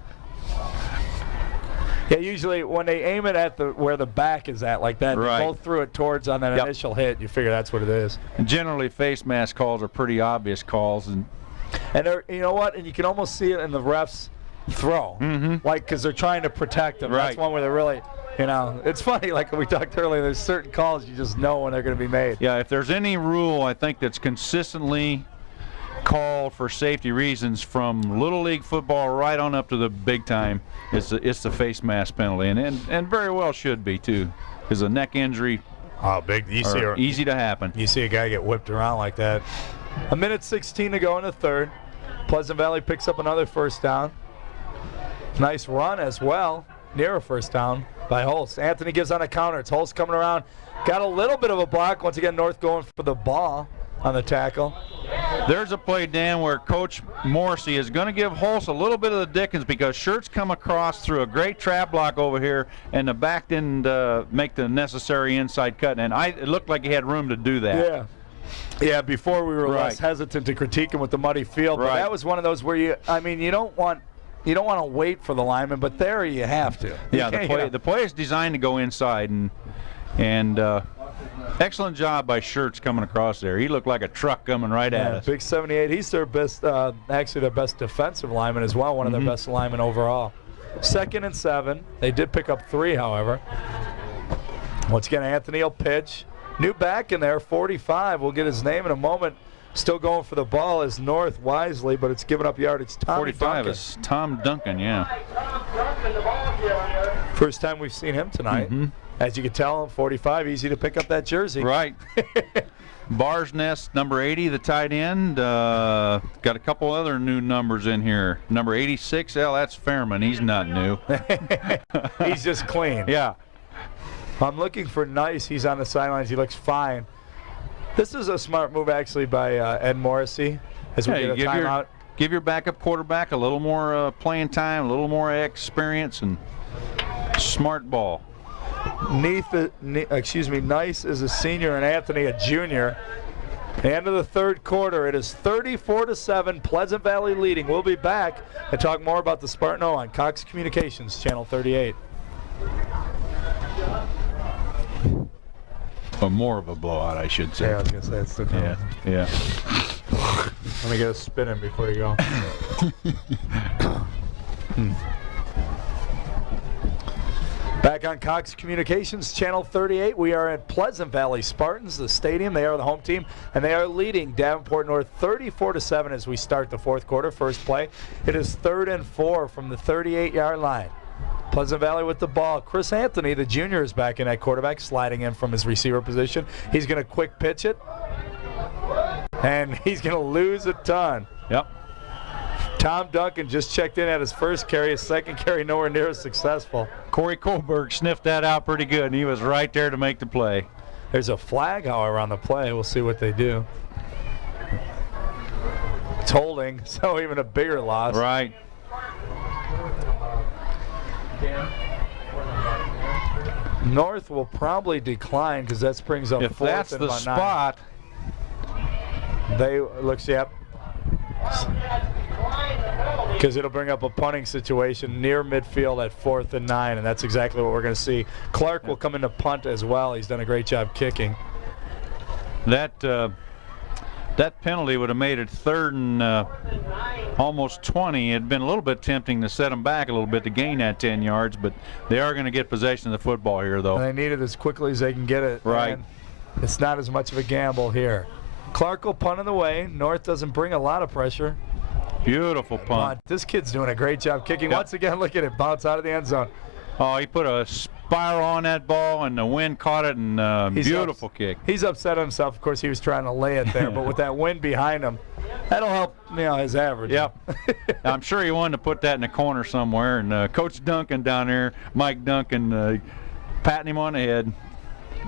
Yeah, usually when they aim it at where the back is at like that, right, they both threw it towards on that initial hit. You figure that's what it is. And generally, face mask calls are pretty obvious calls, and you know what? And you can almost see it in the refs' throw, like because they're trying to protect them. Right. That's one where they're really, it's funny. Like we talked earlier, there's certain calls you just know when they're going to be made. Yeah, if there's any rule I think that's consistently called for safety reasons from Little League football right on up to the big time, it's the face mask penalty, and very well should be too, because a neck injury easy to happen. You see a guy get whipped around like that. 1:16 to go in the third. Pleasant Valley picks up another first down. Nice run as well, near a first down by Holst. Anthony gives on a counter. It's Holst coming around. Got a little bit of a block. Once again, North going for the ball on the tackle. There's a play, Dan, where Coach Morrissey is going to give Holst a little bit of the dickens because Schertz come across through a great trap block over here, and the back didn't make the necessary inside cut, and it looked like he had room to do that. Yeah, before we were less hesitant to critique him with the muddy field, but that was one of those where you don't want to wait for the lineman, but there you have to. Yeah, the play is designed to go inside, and excellent job by Schertz coming across there. He looked like a truck coming right at us. Big 78. He's their best, actually their best defensive lineman as well, one of their best linemen overall. 2nd and 7. They did pick up 3, however. Once again, Anthony will pitch. New back in there, 45. We'll get his name in a moment. Still going for the ball is North wisely, but it's giving up yardage. 45 is Tom Duncan, yeah. First time we've seen him tonight. As you can tell, 45, easy to pick up that jersey. Right. Barsnest, number 80, the tight end. Got a couple other new numbers in here. Number 86, that's Fairman. He's not new. He's just clean. Yeah. I'm looking for Nice. He's on the sidelines. He looks fine. This is a smart move, actually, by Ed Morrissey as we get a timeout. Give your backup quarterback a little more playing time, a little more experience, and smart ball. Nice is a senior and Anthony a junior. The end of the third quarter. It is 34-7, Pleasant Valley leading. We'll be back and talk more about the Spartan O on Cox Communications, Channel 38. more of a blowout, I should say. Yeah, I was going to say it's still Yeah, yeah. Let me get a spin in before you go. Back on Cox Communications, Channel 38. We are at Pleasant Valley Spartans, the stadium. They are the home team, and they are leading Davenport North 34-7 as we start the fourth quarter. First play. It is 3rd and 4 from the 38-yard line. Pleasant Valley with the ball. Chris Anthony, the junior, is back in at quarterback, sliding in from his receiver position. He's going to quick pitch it, and he's going to lose a ton. Yep. Tom Duncan just checked in at his first carry. His second carry nowhere near as successful. Corey Kohlberg sniffed that out pretty good, and he was right there to make the play. There's a flag, however, on the play. We'll see what they do. It's holding, so even a bigger loss. Right. North will probably decline because that brings up If 4th that's and the about 9. spot, They looks, yep. Because it'll bring up a punting situation near midfield at 4th and 9, and that's exactly what we're going to see. Clark will come in to punt as well. He's done a great job kicking. that penalty would have made it 3rd and almost 20. It'd been a little bit tempting to set them back a little bit to gain that 10 yards, but they are going to get possession of the football here, though. And they need it as quickly as they can get it. Right. And it's not as much of a gamble here. Clark will punt in the way. North doesn't bring a lot of pressure. Beautiful punt. This kid's doing a great job kicking. Yep. Once again, look at it bounce out of the end zone. Oh, he put a spiral on that ball, and the wind caught it, and beautiful kick. He's upset himself. Of course, he was trying to lay it there, but with that wind behind him, that'll help, his average. Yep. I'm sure he wanted to put that in the corner somewhere, and Coach Duncan down there, Mike Duncan, patting him on the head,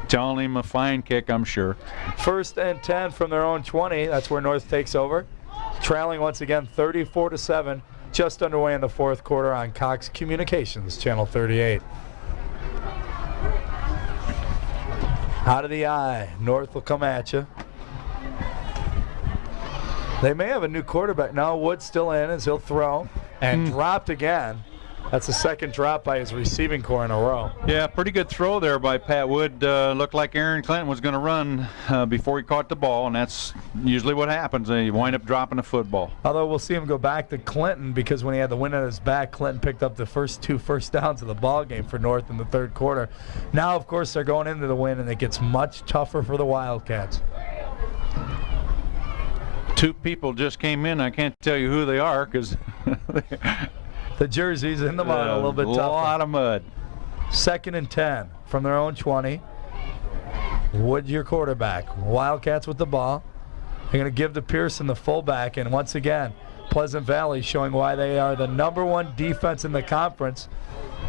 telling him a fine kick, I'm sure. 1st and 10 from their own 20. That's where North takes over. Trailing once again 34-7. Just underway in the fourth quarter on Cox Communications, Channel 38. Out of the eye. North will come at you. They may have a new quarterback. No, Wood's still in as he'll throw. And dropped again. That's the second drop by his receiving core in a row. Yeah, pretty good throw there by Pat Wood. Looked like Aaron Clinton was going to run before he caught the ball, and that's usually what happens. You wind up dropping the football. Although we'll see him go back to Clinton because when he had the wind at his back, Clinton picked up the first 2 first downs of the ball game for North in the third quarter. Now, of course, they're going into the wind, and it gets much tougher for the Wildcats. 2 people just came in. I can't tell you who they are because the jerseys in the mud, a little bit tougher. A lot of mud. 2nd and 10 from their own 20. Wood, your quarterback. Wildcats with the ball. They're going to give to Pearson, the fullback, and once again, Pleasant Valley showing why they are the #1 defense in the conference,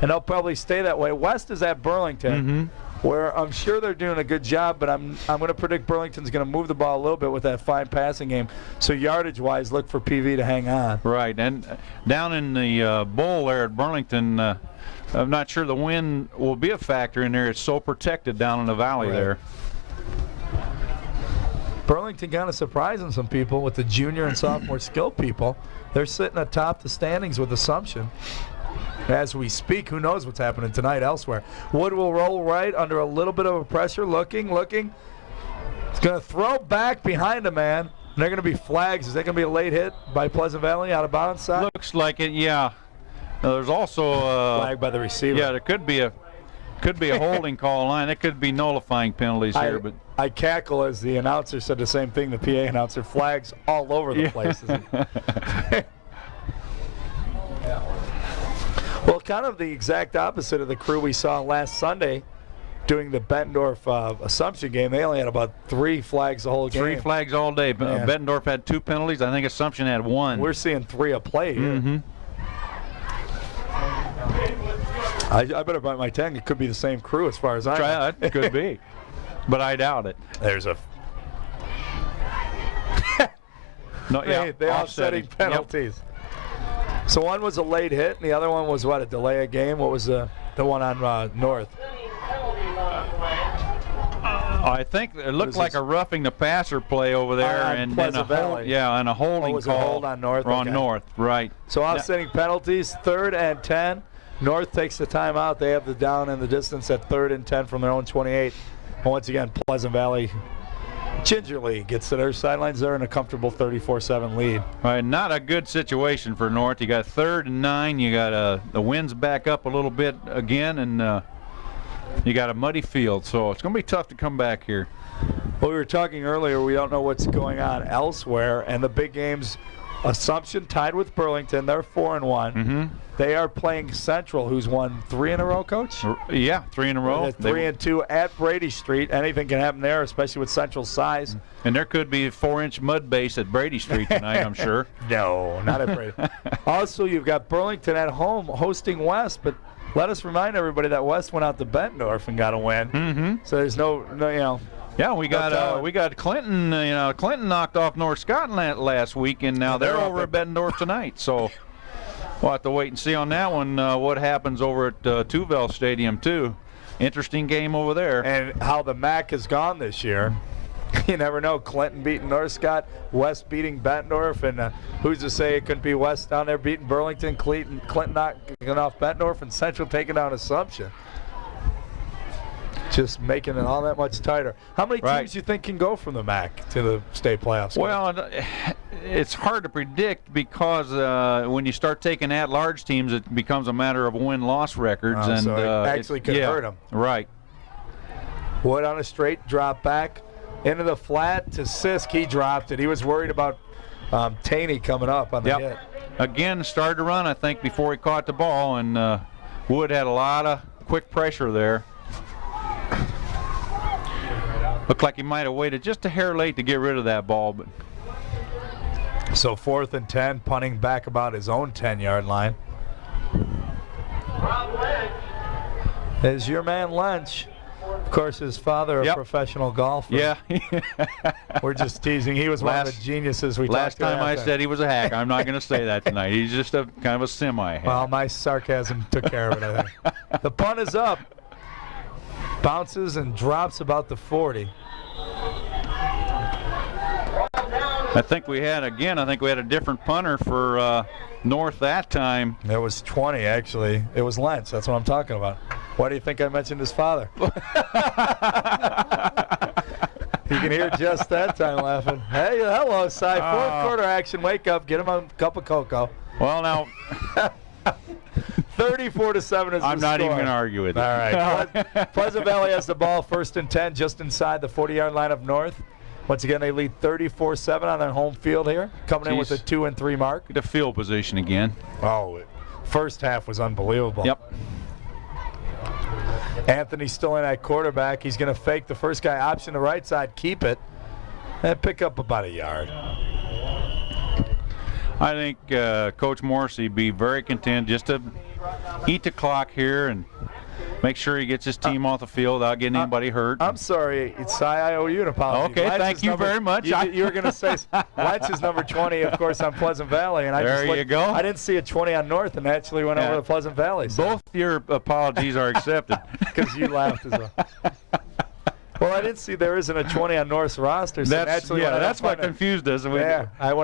and they'll probably stay that way. West is at Burlington, where I'm sure they're doing a good job, but I'm going to predict Burlington's going to move the ball a little bit with that fine passing game. So yardage-wise, look for PV to hang on. Right, and down in the bowl there at Burlington, I'm not sure the wind will be a factor in there. It's so protected down in the valley there. Burlington kind of surprising some people with the junior and sophomore skill people. They're sitting atop the standings with Assumption. As we speak, who knows what's happening tonight elsewhere. Wood will roll right under a little bit of a pressure, looking. He's going to throw back behind a man, and they're going to be flags. Is that going to be a late hit by Pleasant Valley out of bounds side? Looks like it, yeah. There's also a flag by the receiver. Yeah, there could be a holding call line. There could be nullifying penalties here, but I cackle as the announcer said the same thing. The PA announcer, flags all over the place. Well, kind of the exact opposite of the crew we saw last Sunday doing the Bettendorf Assumption game. They only had about 3 flags the whole game. 3 flags all day. Yeah. Bettendorf had 2 penalties. I think Assumption had 1. We're seeing 3 a play here. I better bite my tongue. It could be the same crew as far as I know. It could be, but I doubt it. There's a no, yeah, they offsetting penalties. Yep. So one was a late hit, and the other one was what, a delay of game? What was the one on North? I think it looked like a roughing the passer play over there, and then a hold, and a holding call a hold on North. On North, right? So offsetting penalties, 3rd and 10. North takes the timeout. They have the down in the distance at 3rd and 10 from their own 28. Once again, Pleasant Valley gingerly gets to their sidelines. They're in a comfortable 34-7 lead. All right, not a good situation for North. You got 3rd and 9. You got the winds back up a little bit again, and you got a muddy field. So it's going to be tough to come back here. Well, we were talking earlier, we don't know what's going on elsewhere, and the big games, Assumption tied with Burlington. They're 4-1. Mm-hmm. They are playing Central, who's won 3 in a row, Coach? Yeah, 3 in a row. 3-2 at Brady Street. Anything can happen there, especially with Central's size. And there could be a 4-inch mud base at Brady Street tonight, I'm sure. No, not at Brady. Also, you've got Burlington at home hosting West, but let us remind everybody that West went out to Bettendorf and got a win. Mm-hmm. So there's no, you know. Yeah, we got Clinton. Clinton knocked off North Scotland last week, and now they're over at Bettendorf tonight. So we'll have to wait and see on that one what happens over at Tuvell Stadium too. Interesting game over there. And how the MAC has gone this year. You never know. Clinton beating North Scott, West beating Bettendorf, and who's to say it couldn't be West down there beating Burlington, Clinton knocking off Bettendorf, and Central taking down Assumption. Just making it all that much tighter. How many teams do you think can go from the MAC to the state playoffs? Well, it's hard to predict because when you start taking at-large teams, it becomes a matter of win-loss records. And so it actually could hurt them. Right. Wood on a straight drop back into the flat to Sisk. He dropped it. He was worried about Taney coming up on the hit. Again, started to run, I think, before he caught the ball, and Wood had a lot of quick pressure there. Looked like he might have waited just a hair late to get rid of that ball. But so 4th and 10, punting back about his own 10-yard line. Is your man Lynch. Of course, his father, a professional golfer. Yeah. We're just teasing. He was one of the geniuses we talked about. Last time I said he was a hack. I'm not going to say that tonight. He's just a kind of a semi-hack. Well, my sarcasm took care of it, I think. The punt is up. Bounces and drops about the 40. I think we had a different punter for North that time. It was 20, actually. It was Lentz. That's what I'm talking about. Why do you think I mentioned his father? You can hear just that time laughing. Hey, hello, Si. 4th quarter action. Wake up. Get him a cup of cocoa. Well, now. 34-7 is the score. I'm not even going to argue with you. All right. Pleasant Valley has the ball 1st and 10 just inside the 40-yard line of North. Once again, they lead 34-7 on their home field here, coming in with a 2-3 mark. The field position again. Oh, first half was unbelievable. Yep. Anthony's still in at quarterback. He's going to fake the first guy, option the right side, keep it, and pick up about a yard. I think Coach Morrissey be very content just to eat the clock here and make sure he gets his team off the field without getting anybody hurt. I'm sorry, it's I owe you an apology. Okay, thank you very much. You were going to say Lentz is number 20, of course, on Pleasant Valley. And there you go. I didn't see a 20 on North and actually went over to Pleasant Valley. So. Both your apologies are accepted. Because you laughed as well. Well, I didn't see there isn't a 20 on North's roster. So that's what confused us. When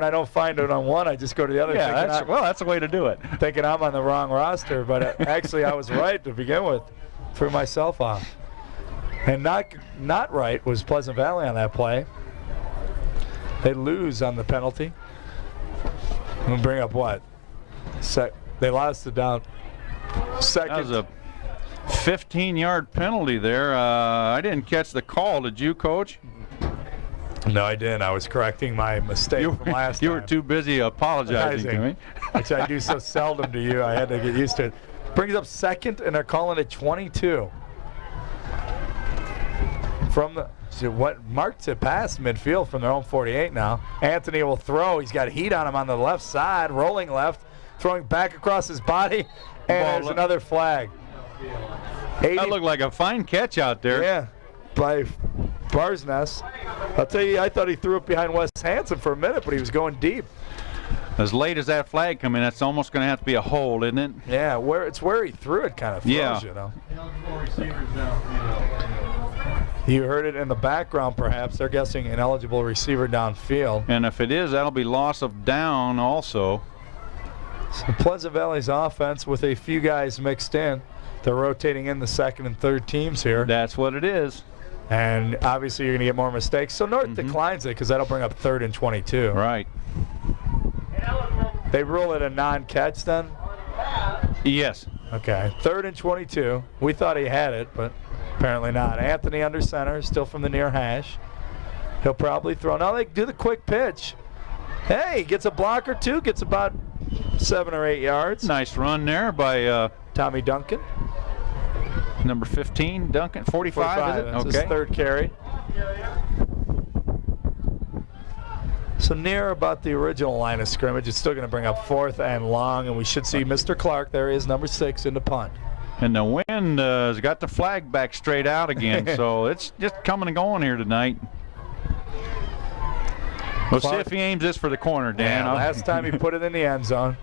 I don't find it on one, I just go to the other. Yeah, that's the way to do it. Thinking I'm on the wrong roster, but actually I was right to begin with. Threw myself off. And not right was Pleasant Valley on that play. They lose on the penalty. I'm going to bring up what? They lost it down. Second. That was a 15-yard penalty there. I didn't catch the call. Did you, Coach? No, I didn't. I was correcting my mistake from last time. You were too busy apologizing to me. Which I do so seldom to you. I had to get used to it. Brings up second, and they're calling it 22. What marked it past midfield from their own 48 now. Anthony will throw. He's got heat on him on the left side, rolling left, throwing back across his body, and there's another flag. That looked like a fine catch out there. Yeah, by Barsness. I'll tell you, I thought he threw it behind Wes Hansen for a minute, but he was going deep. As late as that flag come in, that's almost going to have to be a hold, isn't it? Yeah, where he threw it kind of throws, you know. You heard it in the background, perhaps. They're guessing an eligible receiver downfield. And if it is, that'll be loss of down also. So Pleasant Valley's offense with a few guys mixed in. They're rotating in the second and third teams here. That's what it is. And obviously you're going to get more mistakes. So North declines it because that'll bring up 3rd and 22. Right. They rule it a non-catch then? Yes. Okay. 3rd and 22. We thought he had it, but apparently not. Anthony under center, still from the near hash. He'll probably throw. Now they do the quick pitch. Hey, gets a block or two, gets about 7 or 8 yards. Nice run there by Tommy Duncan. number 15, Duncan. 45 is it? That's his 3rd carry. So near about the original line of scrimmage. It's still going to bring up 4th and long, and we should see Mr. Clark. There is number 6 in the punt. And the wind has got the flag back straight out again, so it's just coming and going here tonight. We'll see if he aims this for the corner, Dan. Yeah, last time he put it in the end zone.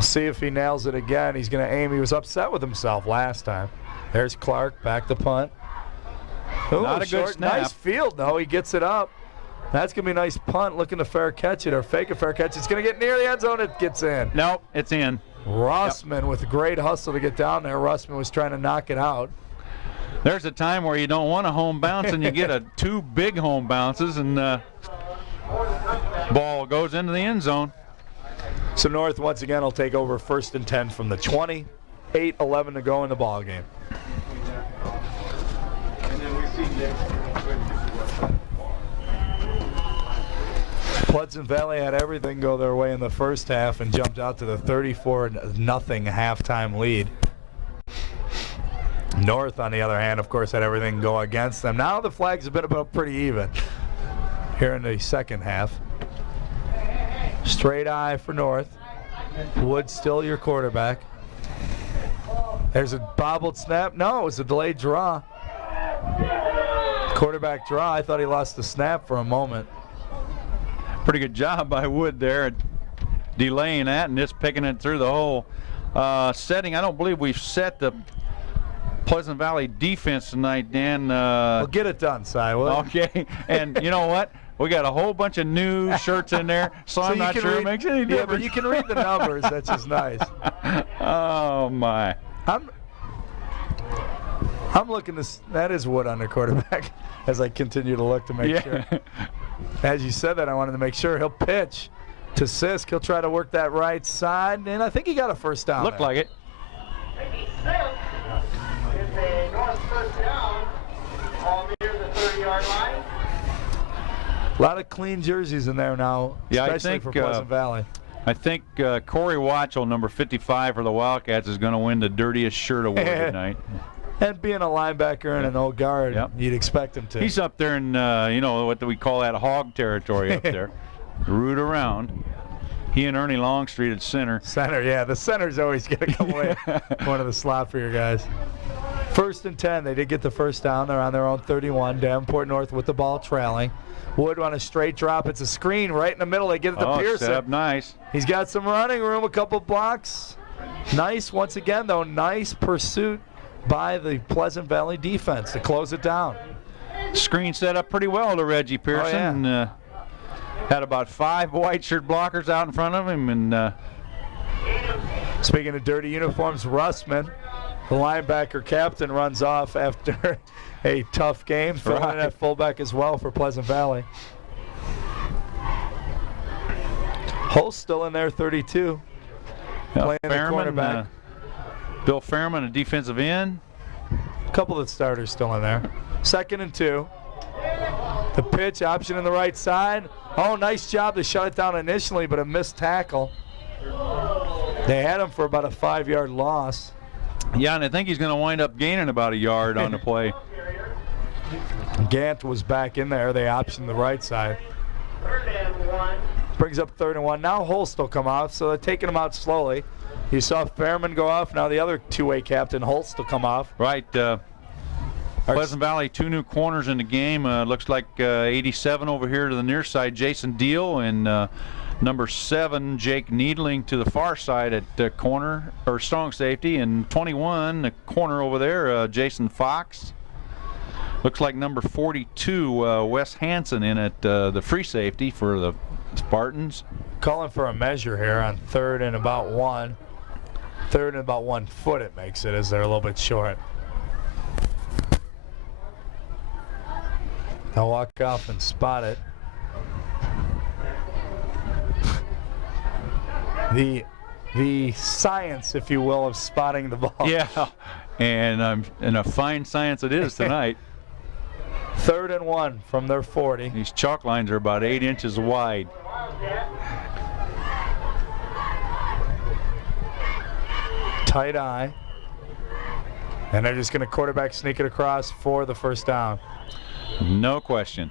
See if he nails it again. He's going to aim. He was upset with himself last time. There's Clark, back to punt. Ooh, Not a good snap. Nice field, though. He gets it up. That's going to be a nice punt, looking to fair catch it or fake a fair catch. It's going to get near the end zone. It gets in. Nope, it's in. Russman with a great hustle to get down there. Russman was trying to knock it out. There's a time where you don't want a home bounce and you get 2 big home bounces, and ball goes into the end zone. So North once again will take over 1st and 10 from the 20. 8:11 to go in the ball game. Pleasant Valley had everything go their way in the first half and jumped out to the 34-0 halftime lead. North, on the other hand, of course, had everything go against them. Now the flags have been about pretty even here in the second half. Straight eye for North. Wood still your quarterback. There's a bobbled snap. No, it was a delayed draw. Quarterback draw. I thought he lost the snap for a moment. Pretty good job by Wood there at delaying that and just picking it through the hole. Setting, I don't believe we've set the Pleasant Valley defense tonight, Dan. Well, get it done, Cy. Okay, and you know what? We got a whole bunch of new shirts in there, so I'm not sure it makes any difference. Yeah, but you can read the numbers. That's just nice. Oh, my. I'm looking this. That is Wood on the quarterback as I continue to look to make sure. As you said that, I wanted to make sure. He'll pitch to Sisk. He'll try to work that right side, and I think he got a first down. Looked there. like it. It's a North 1st down, all near the 30-yard line. A lot of clean jerseys in there now, Yeah, especially I think, for Pleasant Valley. I think Corey Watchell, number 55 for the Wildcats, is going to win the dirtiest shirt award tonight. And being a linebacker and an old guard, you'd expect him to. He's up there in, you know, what do we call that, hog territory up there. Root around. He and Ernie Longstreet at center. Center, yeah. The center's always going to come away one of the slot for your guys. 1st and 10. They did get the first down. They're on their own 31. Davenport North with the ball trailing. Wood on a straight drop. It's a screen right in the middle. They get it to Pearson. Set up nice. He's got some running room, a couple blocks. Nice, once again, though, nice pursuit by the Pleasant Valley defense to close it down. Screen set up pretty well to Reggie Pearson. Oh, yeah. Had about 5 white shirt blockers out in front of him. And speaking of dirty uniforms, Russman, the linebacker captain, runs off after a tough game, filling in at fullback as well for Pleasant Valley. Holt's still in there, 32. Playing the cornerback. Bill Fairman, a defensive end. A couple of the starters still in there. 2nd and 2. The pitch, option in the right side. Oh, nice job to shut it down initially, but a missed tackle. They had him for about a 5-yard loss. Yeah, and I think he's going to wind up gaining about a yard on the play. Gant was back in there. They optioned the right side. 3rd and 1. Brings up 3rd and 1. Now Holst will come off, so they're taking him out slowly. You saw Fairman go off. Now the other two-way captain, Holst, will come off. Right. Pleasant Valley, 2 new corners in the game. Looks like 87 over here to the near side, Jason Deal, and number 7, Jake Needling to the far side at corner, or strong safety, and 21, the corner over there, Jason Fox. Looks like number 42, Wes Hansen in at the free safety for the Spartans. Calling for a measure here on 3rd and about 1. 3rd and about 1 foot it makes it, as they're a little bit short. They'll walk off and spot it. The science, if you will, of spotting the ball. Yeah, and a fine science it is tonight. 3rd and 1 from their 40. These chalk lines are about 8 inches wide. Tight eye. And they're just going to quarterback sneak it across for the first down. No question.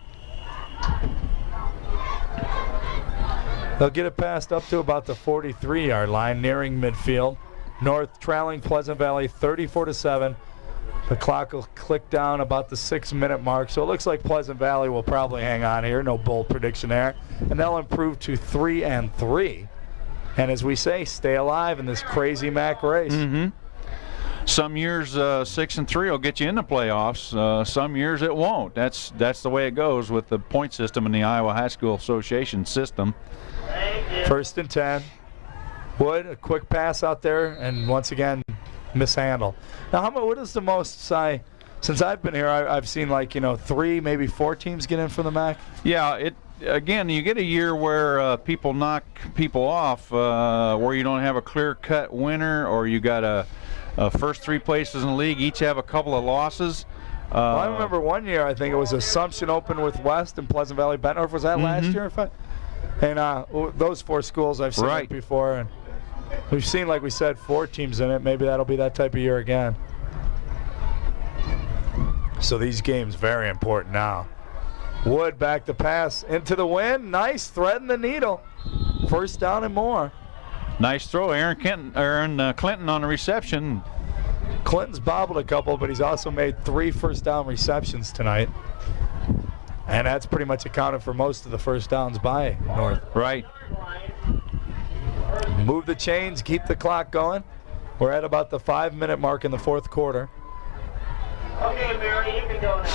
They'll get it passed up to about the 43-yard line, nearing midfield. North trailing Pleasant Valley 34-7. The clock will click down about the 6-minute mark, so it looks like Pleasant Valley will probably hang on here. No bold prediction there. And they'll improve to 3-3. And as we say, stay alive in this crazy MAC race. Mm-hmm. Some years 6-3 will get you in the playoffs. Some years it won't. That's the way it goes with the point system in the Iowa High School Association system. 1st and 10. Wood, a quick pass out there, and once again, mishandle. Now, what is the most, since I've been here, I've seen 3, maybe 4 teams get in from the MAC? Yeah, again, you get a year where people knock people off, where you don't have a clear-cut winner, or you got a first 3 places in the league each have a couple of losses. Well, I remember one year, I think it was Assumption opened with West and Pleasant Valley Bentnorth. Was that last year? And those 4 schools I've seen it before, and we've seen, like we said, 4 teams in it. Maybe that'll be that type of year again. So these games very important now. Wood back to pass into the wind. Nice, threading the needle. First down and more. Nice throw, Aaron Clinton on the reception. Clinton's bobbled a couple, but he's also made 3 first down receptions tonight. And that's pretty much accounted for most of the first downs by North. Right. Move the chains, keep the clock going. We're at about the 5-minute mark in the 4th quarter. Okay, Mary, you can go now.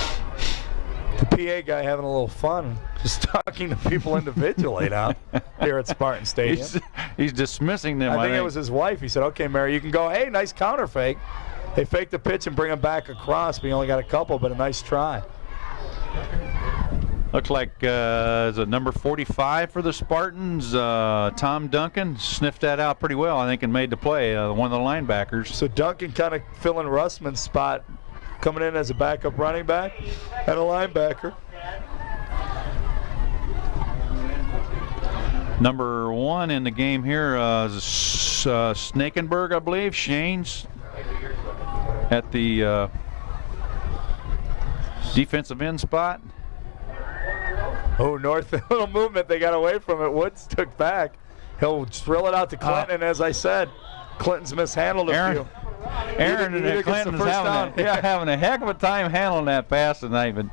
The PA guy having a little fun, just talking to people individually now here at Spartan Stadium. He's dismissing them. I think it was his wife. He said, okay, Mary, you can go. Hey, nice counter fake. They faked the pitch and bring him back across. We only got a couple, but a nice try. Looks like is it number 45 for the Spartans? Tom Duncan sniffed that out pretty well, I think, and made the play, one of the linebackers. So Duncan kind of filling Russman's spot, coming in as a backup running back and a linebacker. Number 1 in the game here is Snakenberg, I believe. Shane's at the defensive end spot. Oh, North, a little movement. They got away from it. Woods took back. He'll drill it out to Clinton, and as I said, Clinton's mishandled a few. Aaron and Clinton's having a heck of a time handling that pass tonight, but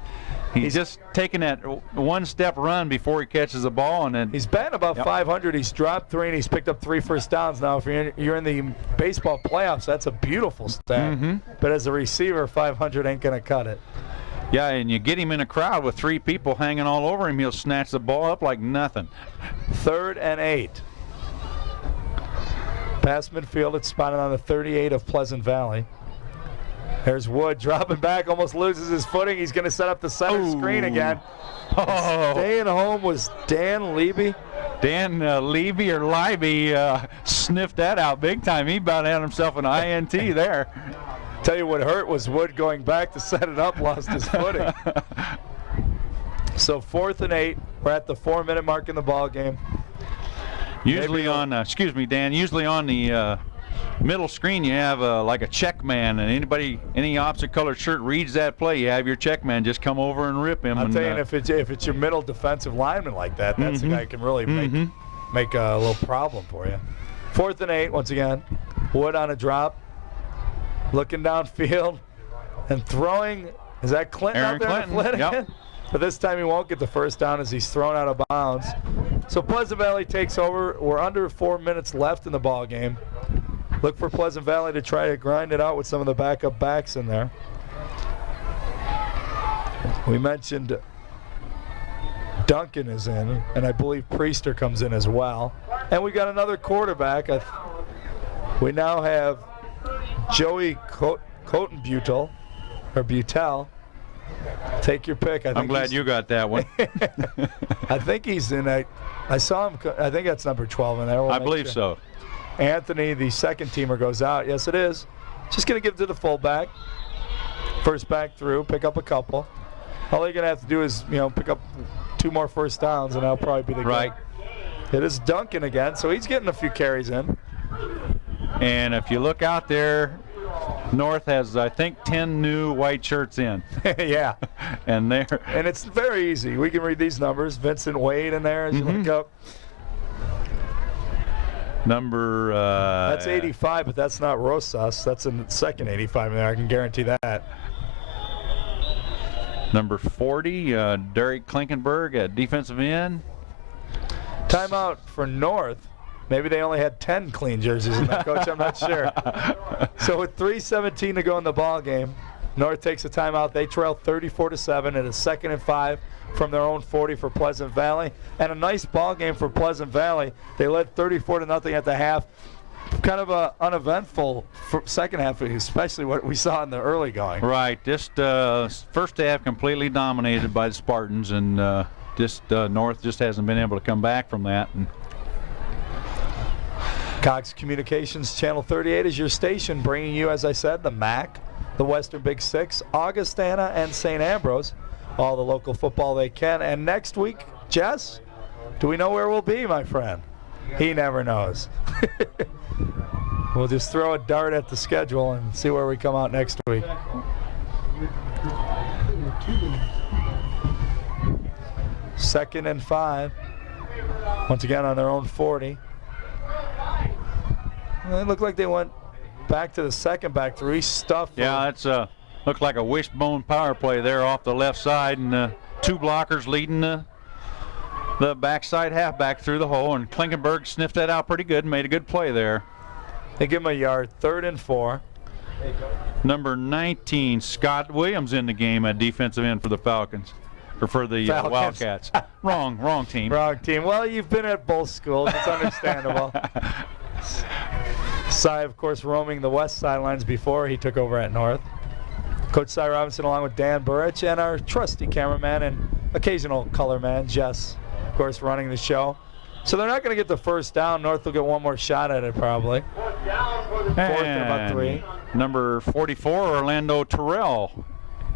he's just taking that one-step run before he catches the ball, and then he's been about 500. He's dropped 3, and he's picked up 3 first downs. Now, if you're in the baseball playoffs, that's a beautiful stat. But as a receiver, 500 ain't gonna cut it. Yeah, and you get him in a crowd with 3 people hanging all over him, he'll snatch the ball up like nothing. 3rd and 8. Past midfield, it's spotted on the 38 of Pleasant Valley. There's Wood dropping back, almost loses his footing. He's going to set up the center screen again. Staying home was Dan Levy. Dan Levy or Libby sniffed that out big time. He about had himself an INT there. Tell you what hurt was Wood going back to set it up, lost his footing. So 4th and 8. We're at the 4-minute mark in the ball game. Usually on, excuse me, Dan. Usually on the middle screen you have like a check man, and any opposite colored shirt reads that play, you have your check man just come over and rip him. I'm telling you, if it's your middle defensive lineman like that, that's the guy who can really make a little problem for you. 4th and 8 once again. Wood on a drop. Looking downfield and throwing. Is that Clinton Aaron out there? Clinton, yep. But this time he won't get the first down as he's thrown out of bounds. So Pleasant Valley takes over. We're under 4 minutes left in the ball game. Look for Pleasant Valley to try to grind it out with some of the backup backs in there. We mentioned Duncan is in, and I believe Priester comes in as well. And we got another quarterback. We now have Joey Butel, Take your pick. I'm glad you got that one. I think he's in a. I saw him. I think that's number 12 in there. I believe so. Anthony, the second teamer, goes out. Yes, it is. Just going to give it to the fullback. First back through, pick up a couple. All they're going to have to do is, pick up 2 more first downs, and that'll probably be the right. game. It is Duncan again, so he's getting a few carries in. And if you look out there, North has, I think, 10 new white shirts in. Yeah. And it's very easy. We can read these numbers. Vincent Wade in there as you look up. Number... that's 85, but that's not Rosas. That's the second 85 in there. I can guarantee that. Number 40, Derek Klinkenberg at defensive end. Timeout for North. Maybe they only had 10 clean jerseys in that, Coach. I'm not sure. So with 3:17 to go in the ball game, North takes a timeout. They trail 34-7. It is 2nd and 5 from their own 40 for Pleasant Valley. And a nice ball game for Pleasant Valley. They led 34-0 at the half. Kind of a uneventful second half, especially what we saw in the early going. Right. Just first half completely dominated by the Spartans, and North just hasn't been able to come back from that. And Cox Communications Channel 38 is your station, bringing you, as I said, the MAC, the Western Big Six, Augustana, and St. Ambrose. All the local football they can. And next week, Jess, do we know where we'll be, my friend? He never knows. We'll just throw a dart at the schedule and see where we come out next week. Second and 5. Once again on their own 40. Well, it looked like they went back to the second back three stuff. Yeah, it's looked like a wishbone power play there off the left side, and 2 blockers leading the backside halfback through the hole, and Klinkenberg sniffed that out pretty good and made a good play there. They give him a yard, 3rd and 4. Number 19, Scott Williams in the game at defensive end for the Falcons. Or for the Wildcats. Wrong team. Wrong team. Well, you've been at both schools. It's understandable. Cy, of course, roaming the west sidelines before he took over at North. Coach Cy Robinson along with Dan Burrich and our trusty cameraman and occasional color man, Jess, of course, running the show. So they're not going to get the first down. North will get one more shot at it probably. 4th and about 3. Number 44, Orlando Terrell,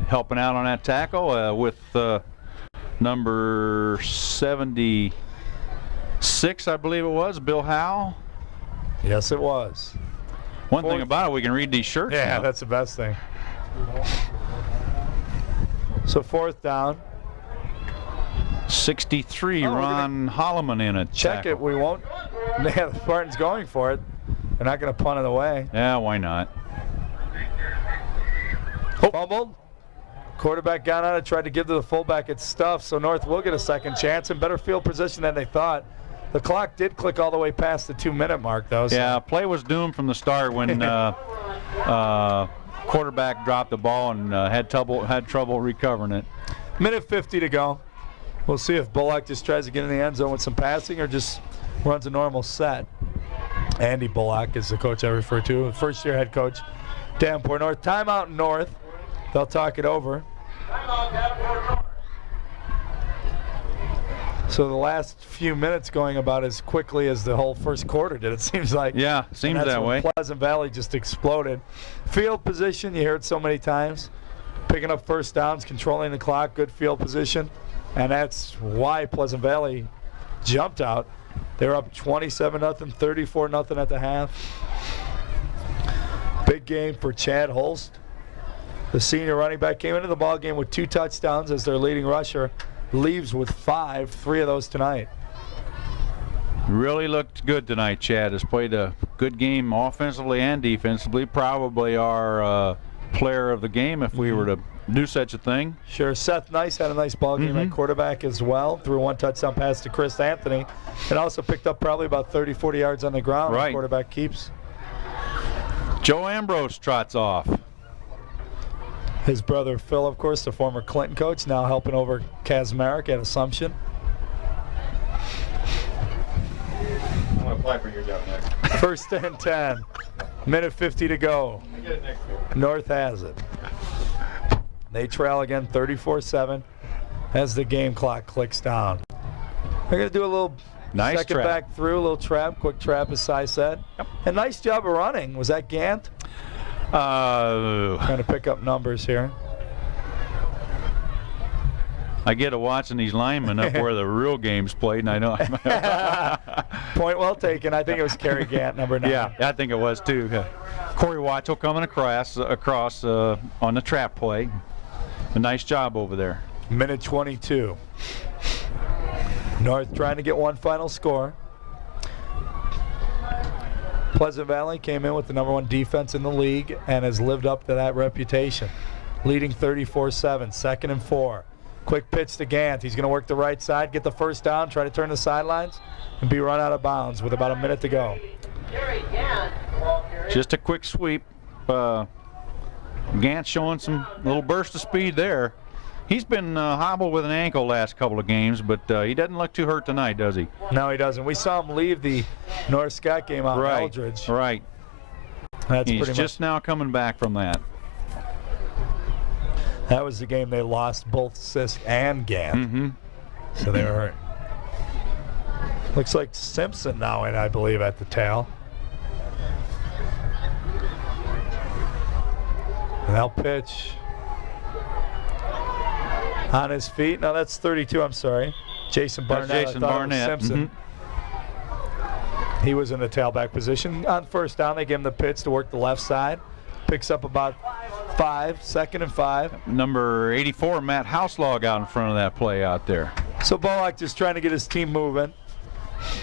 helping out on that tackle with number 76, I believe it was, Bill Howe. Yes, it was. One thing about it, we can read these shirts. Yeah, now. that's the best thing. So 4th down. 63, Ron Holloman in it. Check tackle. it. We won't. Yeah, the Spartans going for it. They're not going to punt it away. Yeah, why not? Fumbled. Quarterback got on it, tried to give to the fullback. It's stuffed, so North will get a second chance and better field position than they thought. The clock did click all the way past the 2-minute mark, though. So. Yeah, play was doomed from the start when quarterback dropped the ball and had trouble recovering it. Minute 50 to go. We'll see if Bullock just tries to get in the end zone with some passing or just runs a normal set. Andy Bullock is the coach I refer to, first-year head coach. Davenport North. Timeout North. They'll talk it over. So the last few minutes going about as quickly as the whole first quarter did, it seems like. Yeah, seems that way. Pleasant Valley just exploded. Field position, you hear it so many times. Picking up first downs, controlling the clock, good field position. And that's why Pleasant Valley jumped out. They were up 27-0, 34-0 at the half. Big game for Chad Holst. The senior running back came into the ball game with 2 touchdowns as their leading rusher. Leaves with 5, 3 of those tonight. Really looked good tonight. Chad has played a good game offensively and defensively. Probably our player of the game if we were to do such a thing. Sure. Seth Nice had a nice ball game at quarterback as well. Threw 1 touchdown pass to Chris Anthony and also picked up probably about 30, 40 yards on the ground. Right. Quarterback keeps. Joe Ambrose trots off. His brother Phil, of course, the former Clinton coach, now helping over Kazmarek at Assumption. I'm going to apply for your job next. 1st and 10. Minute 50 to go. I get it next week. North has it. They trail again 34-7 as the game clock clicks down. They're going to do a little Nice second trap. back through, a little trap, quick trap, as Cy said. Yep. A nice job of running. Was that Gant? Trying to pick up numbers here. I get to watching these linemen up where the real game's played, and I know. Point well taken. I think it was Kerry Gant, number 9. Yeah, I think it was too. Corey Watchell coming across on the trap play. A nice job over there. Minute 22. North trying to get one final score. Pleasant Valley came in with the #1 defense in the league and has lived up to that reputation. Leading 34-7, 2nd and 4. Quick pitch to Gant. He's going to work the right side, get the first down, try to turn the sidelines, and be run out of bounds with about a minute to go. Just a quick sweep. Gant showing some little burst of speed there. He's been hobbled with an ankle last couple of games, but he doesn't look too hurt tonight, does he? No, he doesn't. We saw him leave the North Scott game out in Eldridge. Right. That's He's pretty just now coming back from that. That was the game they lost both Sisk and Gant. Mm-hmm. So they were hurt. Looks like Simpson now in, I believe, at the tail. And they'll pitch. On his feet. No, that's 32, I'm sorry. Jason Barnett. Jason I thought Barnett. It was Simpson. He was in the tailback position. On first down, they give him the pitch to work the left side. Picks up about 5, 2nd and 5. Number 84, Matt Houselog out in front of that play out there. So Bollock just trying to get his team moving.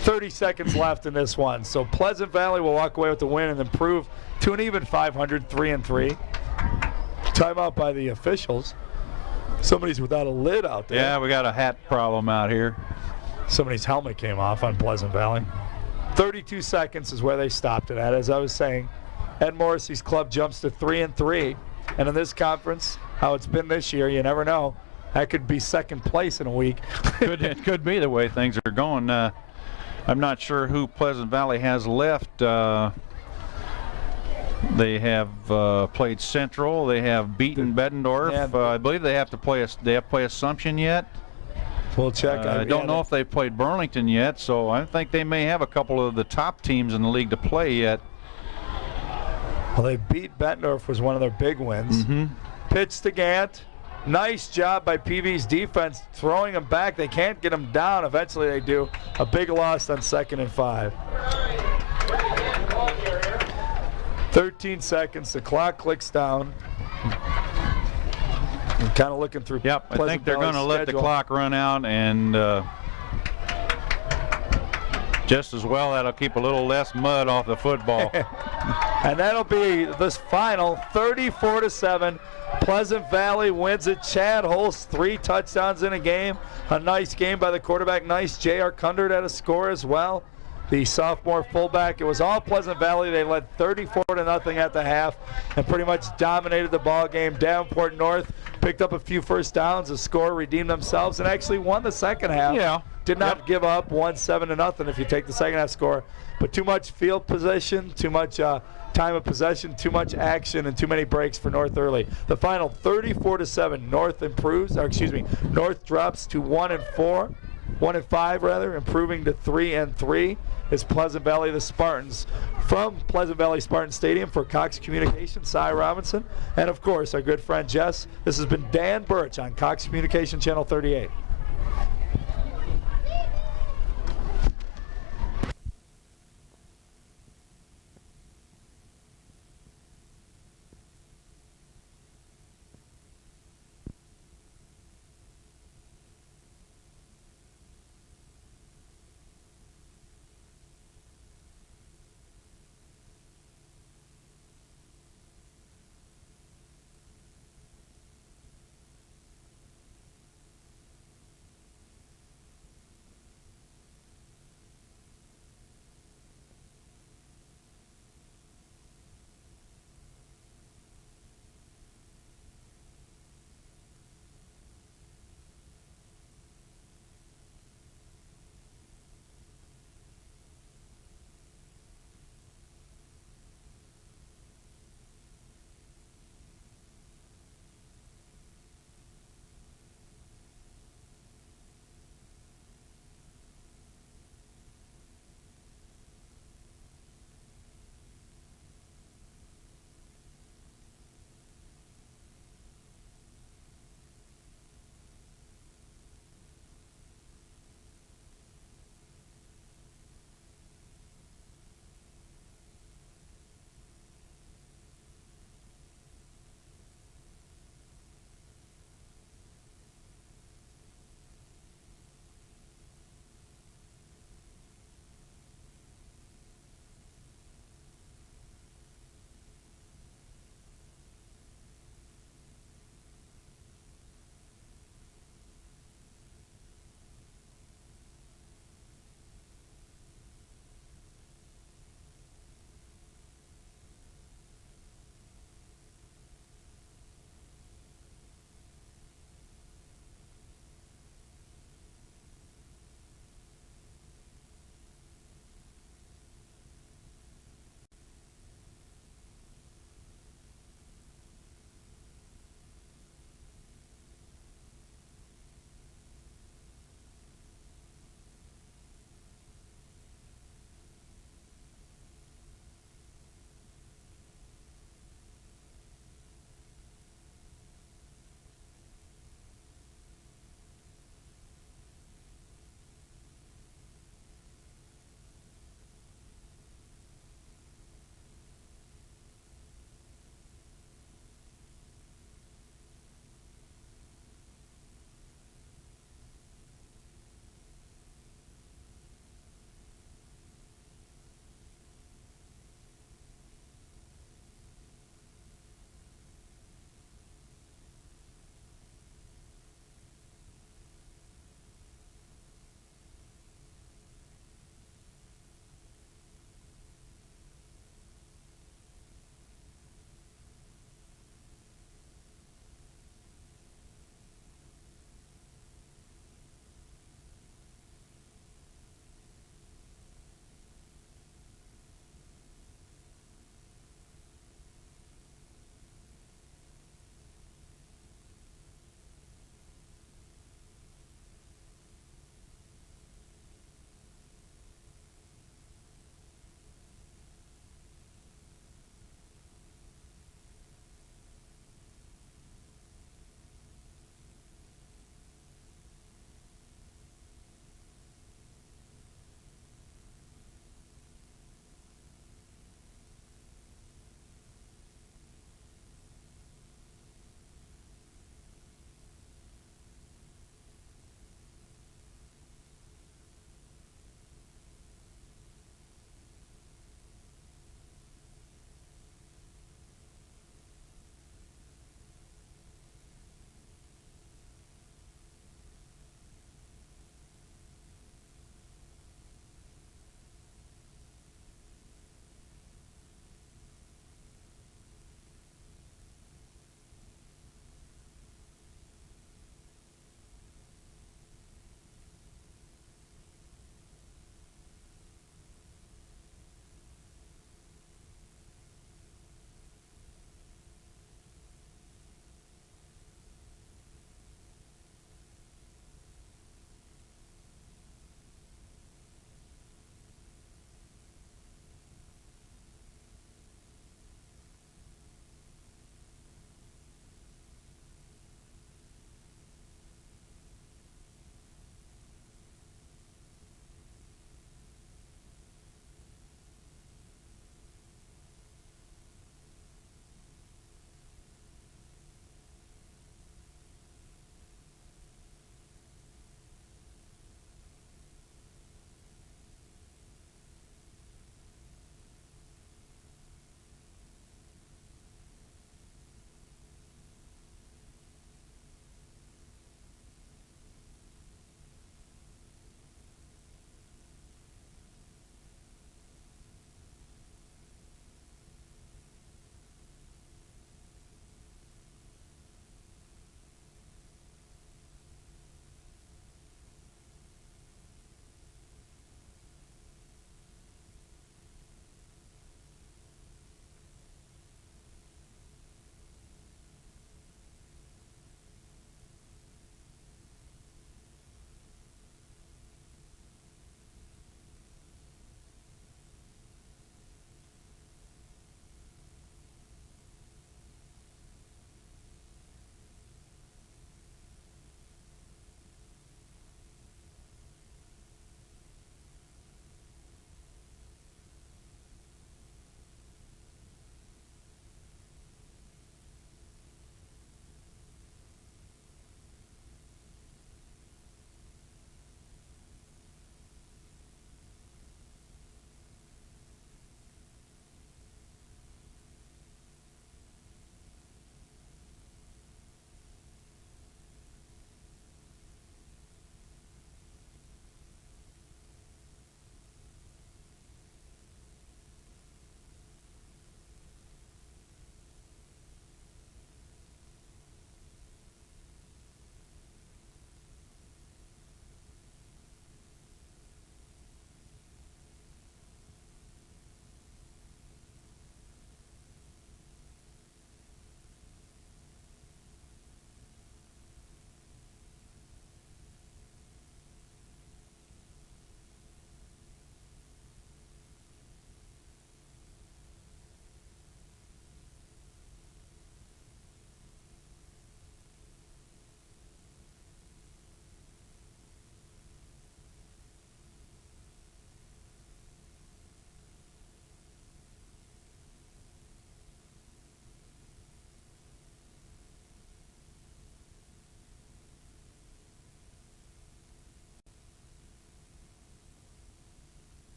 30 seconds left in this one. So Pleasant Valley will walk away with the win and improve to an even 500, 3-3. Timeout by the officials. Somebody's without a lid out there. Yeah, we got a hat problem out here. Somebody's helmet came off on Pleasant Valley. 32 seconds is where they stopped it at. As I was saying, Ed Morrissey's club jumps to 3-3. And in this conference, how it's been this year, you never know. That could be second place in a week. It could be the way things are going. I'm not sure who Pleasant Valley has left. They have played Central. They have beaten Bettendorf. Yeah. I believe they have to play. They have to play Assumption yet. We'll check. I don't know if they played Burlington yet, so I think they may have a couple of the top teams in the league to play yet. Well, they beat Bettendorf, was one of their big wins. Mm-hmm. Pitch to Gant. Nice job by PV's defense throwing him back. They can't get him down. Eventually they do. A big loss on 2nd and 5. 13 seconds. The clock clicks down. I'm kind of looking through. Yep, I think they're going to let the clock run out, and just as well that'll keep a little less mud off the football. And that'll be this final 34-7. Pleasant Valley wins it. Chad Holst, 3 touchdowns in a game. A nice game by the quarterback. Nice. J.R. Kundert had a score as well. The sophomore fullback. It was all Pleasant Valley. They led 34-0 at the half and pretty much dominated the ball game. Davenport North picked up a few first downs. The score redeemed themselves and actually won the second half. Yeah. Did not give up, won 7-0 if you take the second half score. But too much field possession, too much time of possession, too much action, and too many breaks for North early. The final 34-7. North improves, North drops to 1-4. 1-5 rather, improving to 3-3 is Pleasant Valley the Spartans. From Pleasant Valley Spartan Stadium for Cox Communications, Cy Robinson, and of course our good friend Jess. This has been Dan Birch on Cox Communication Channel 38.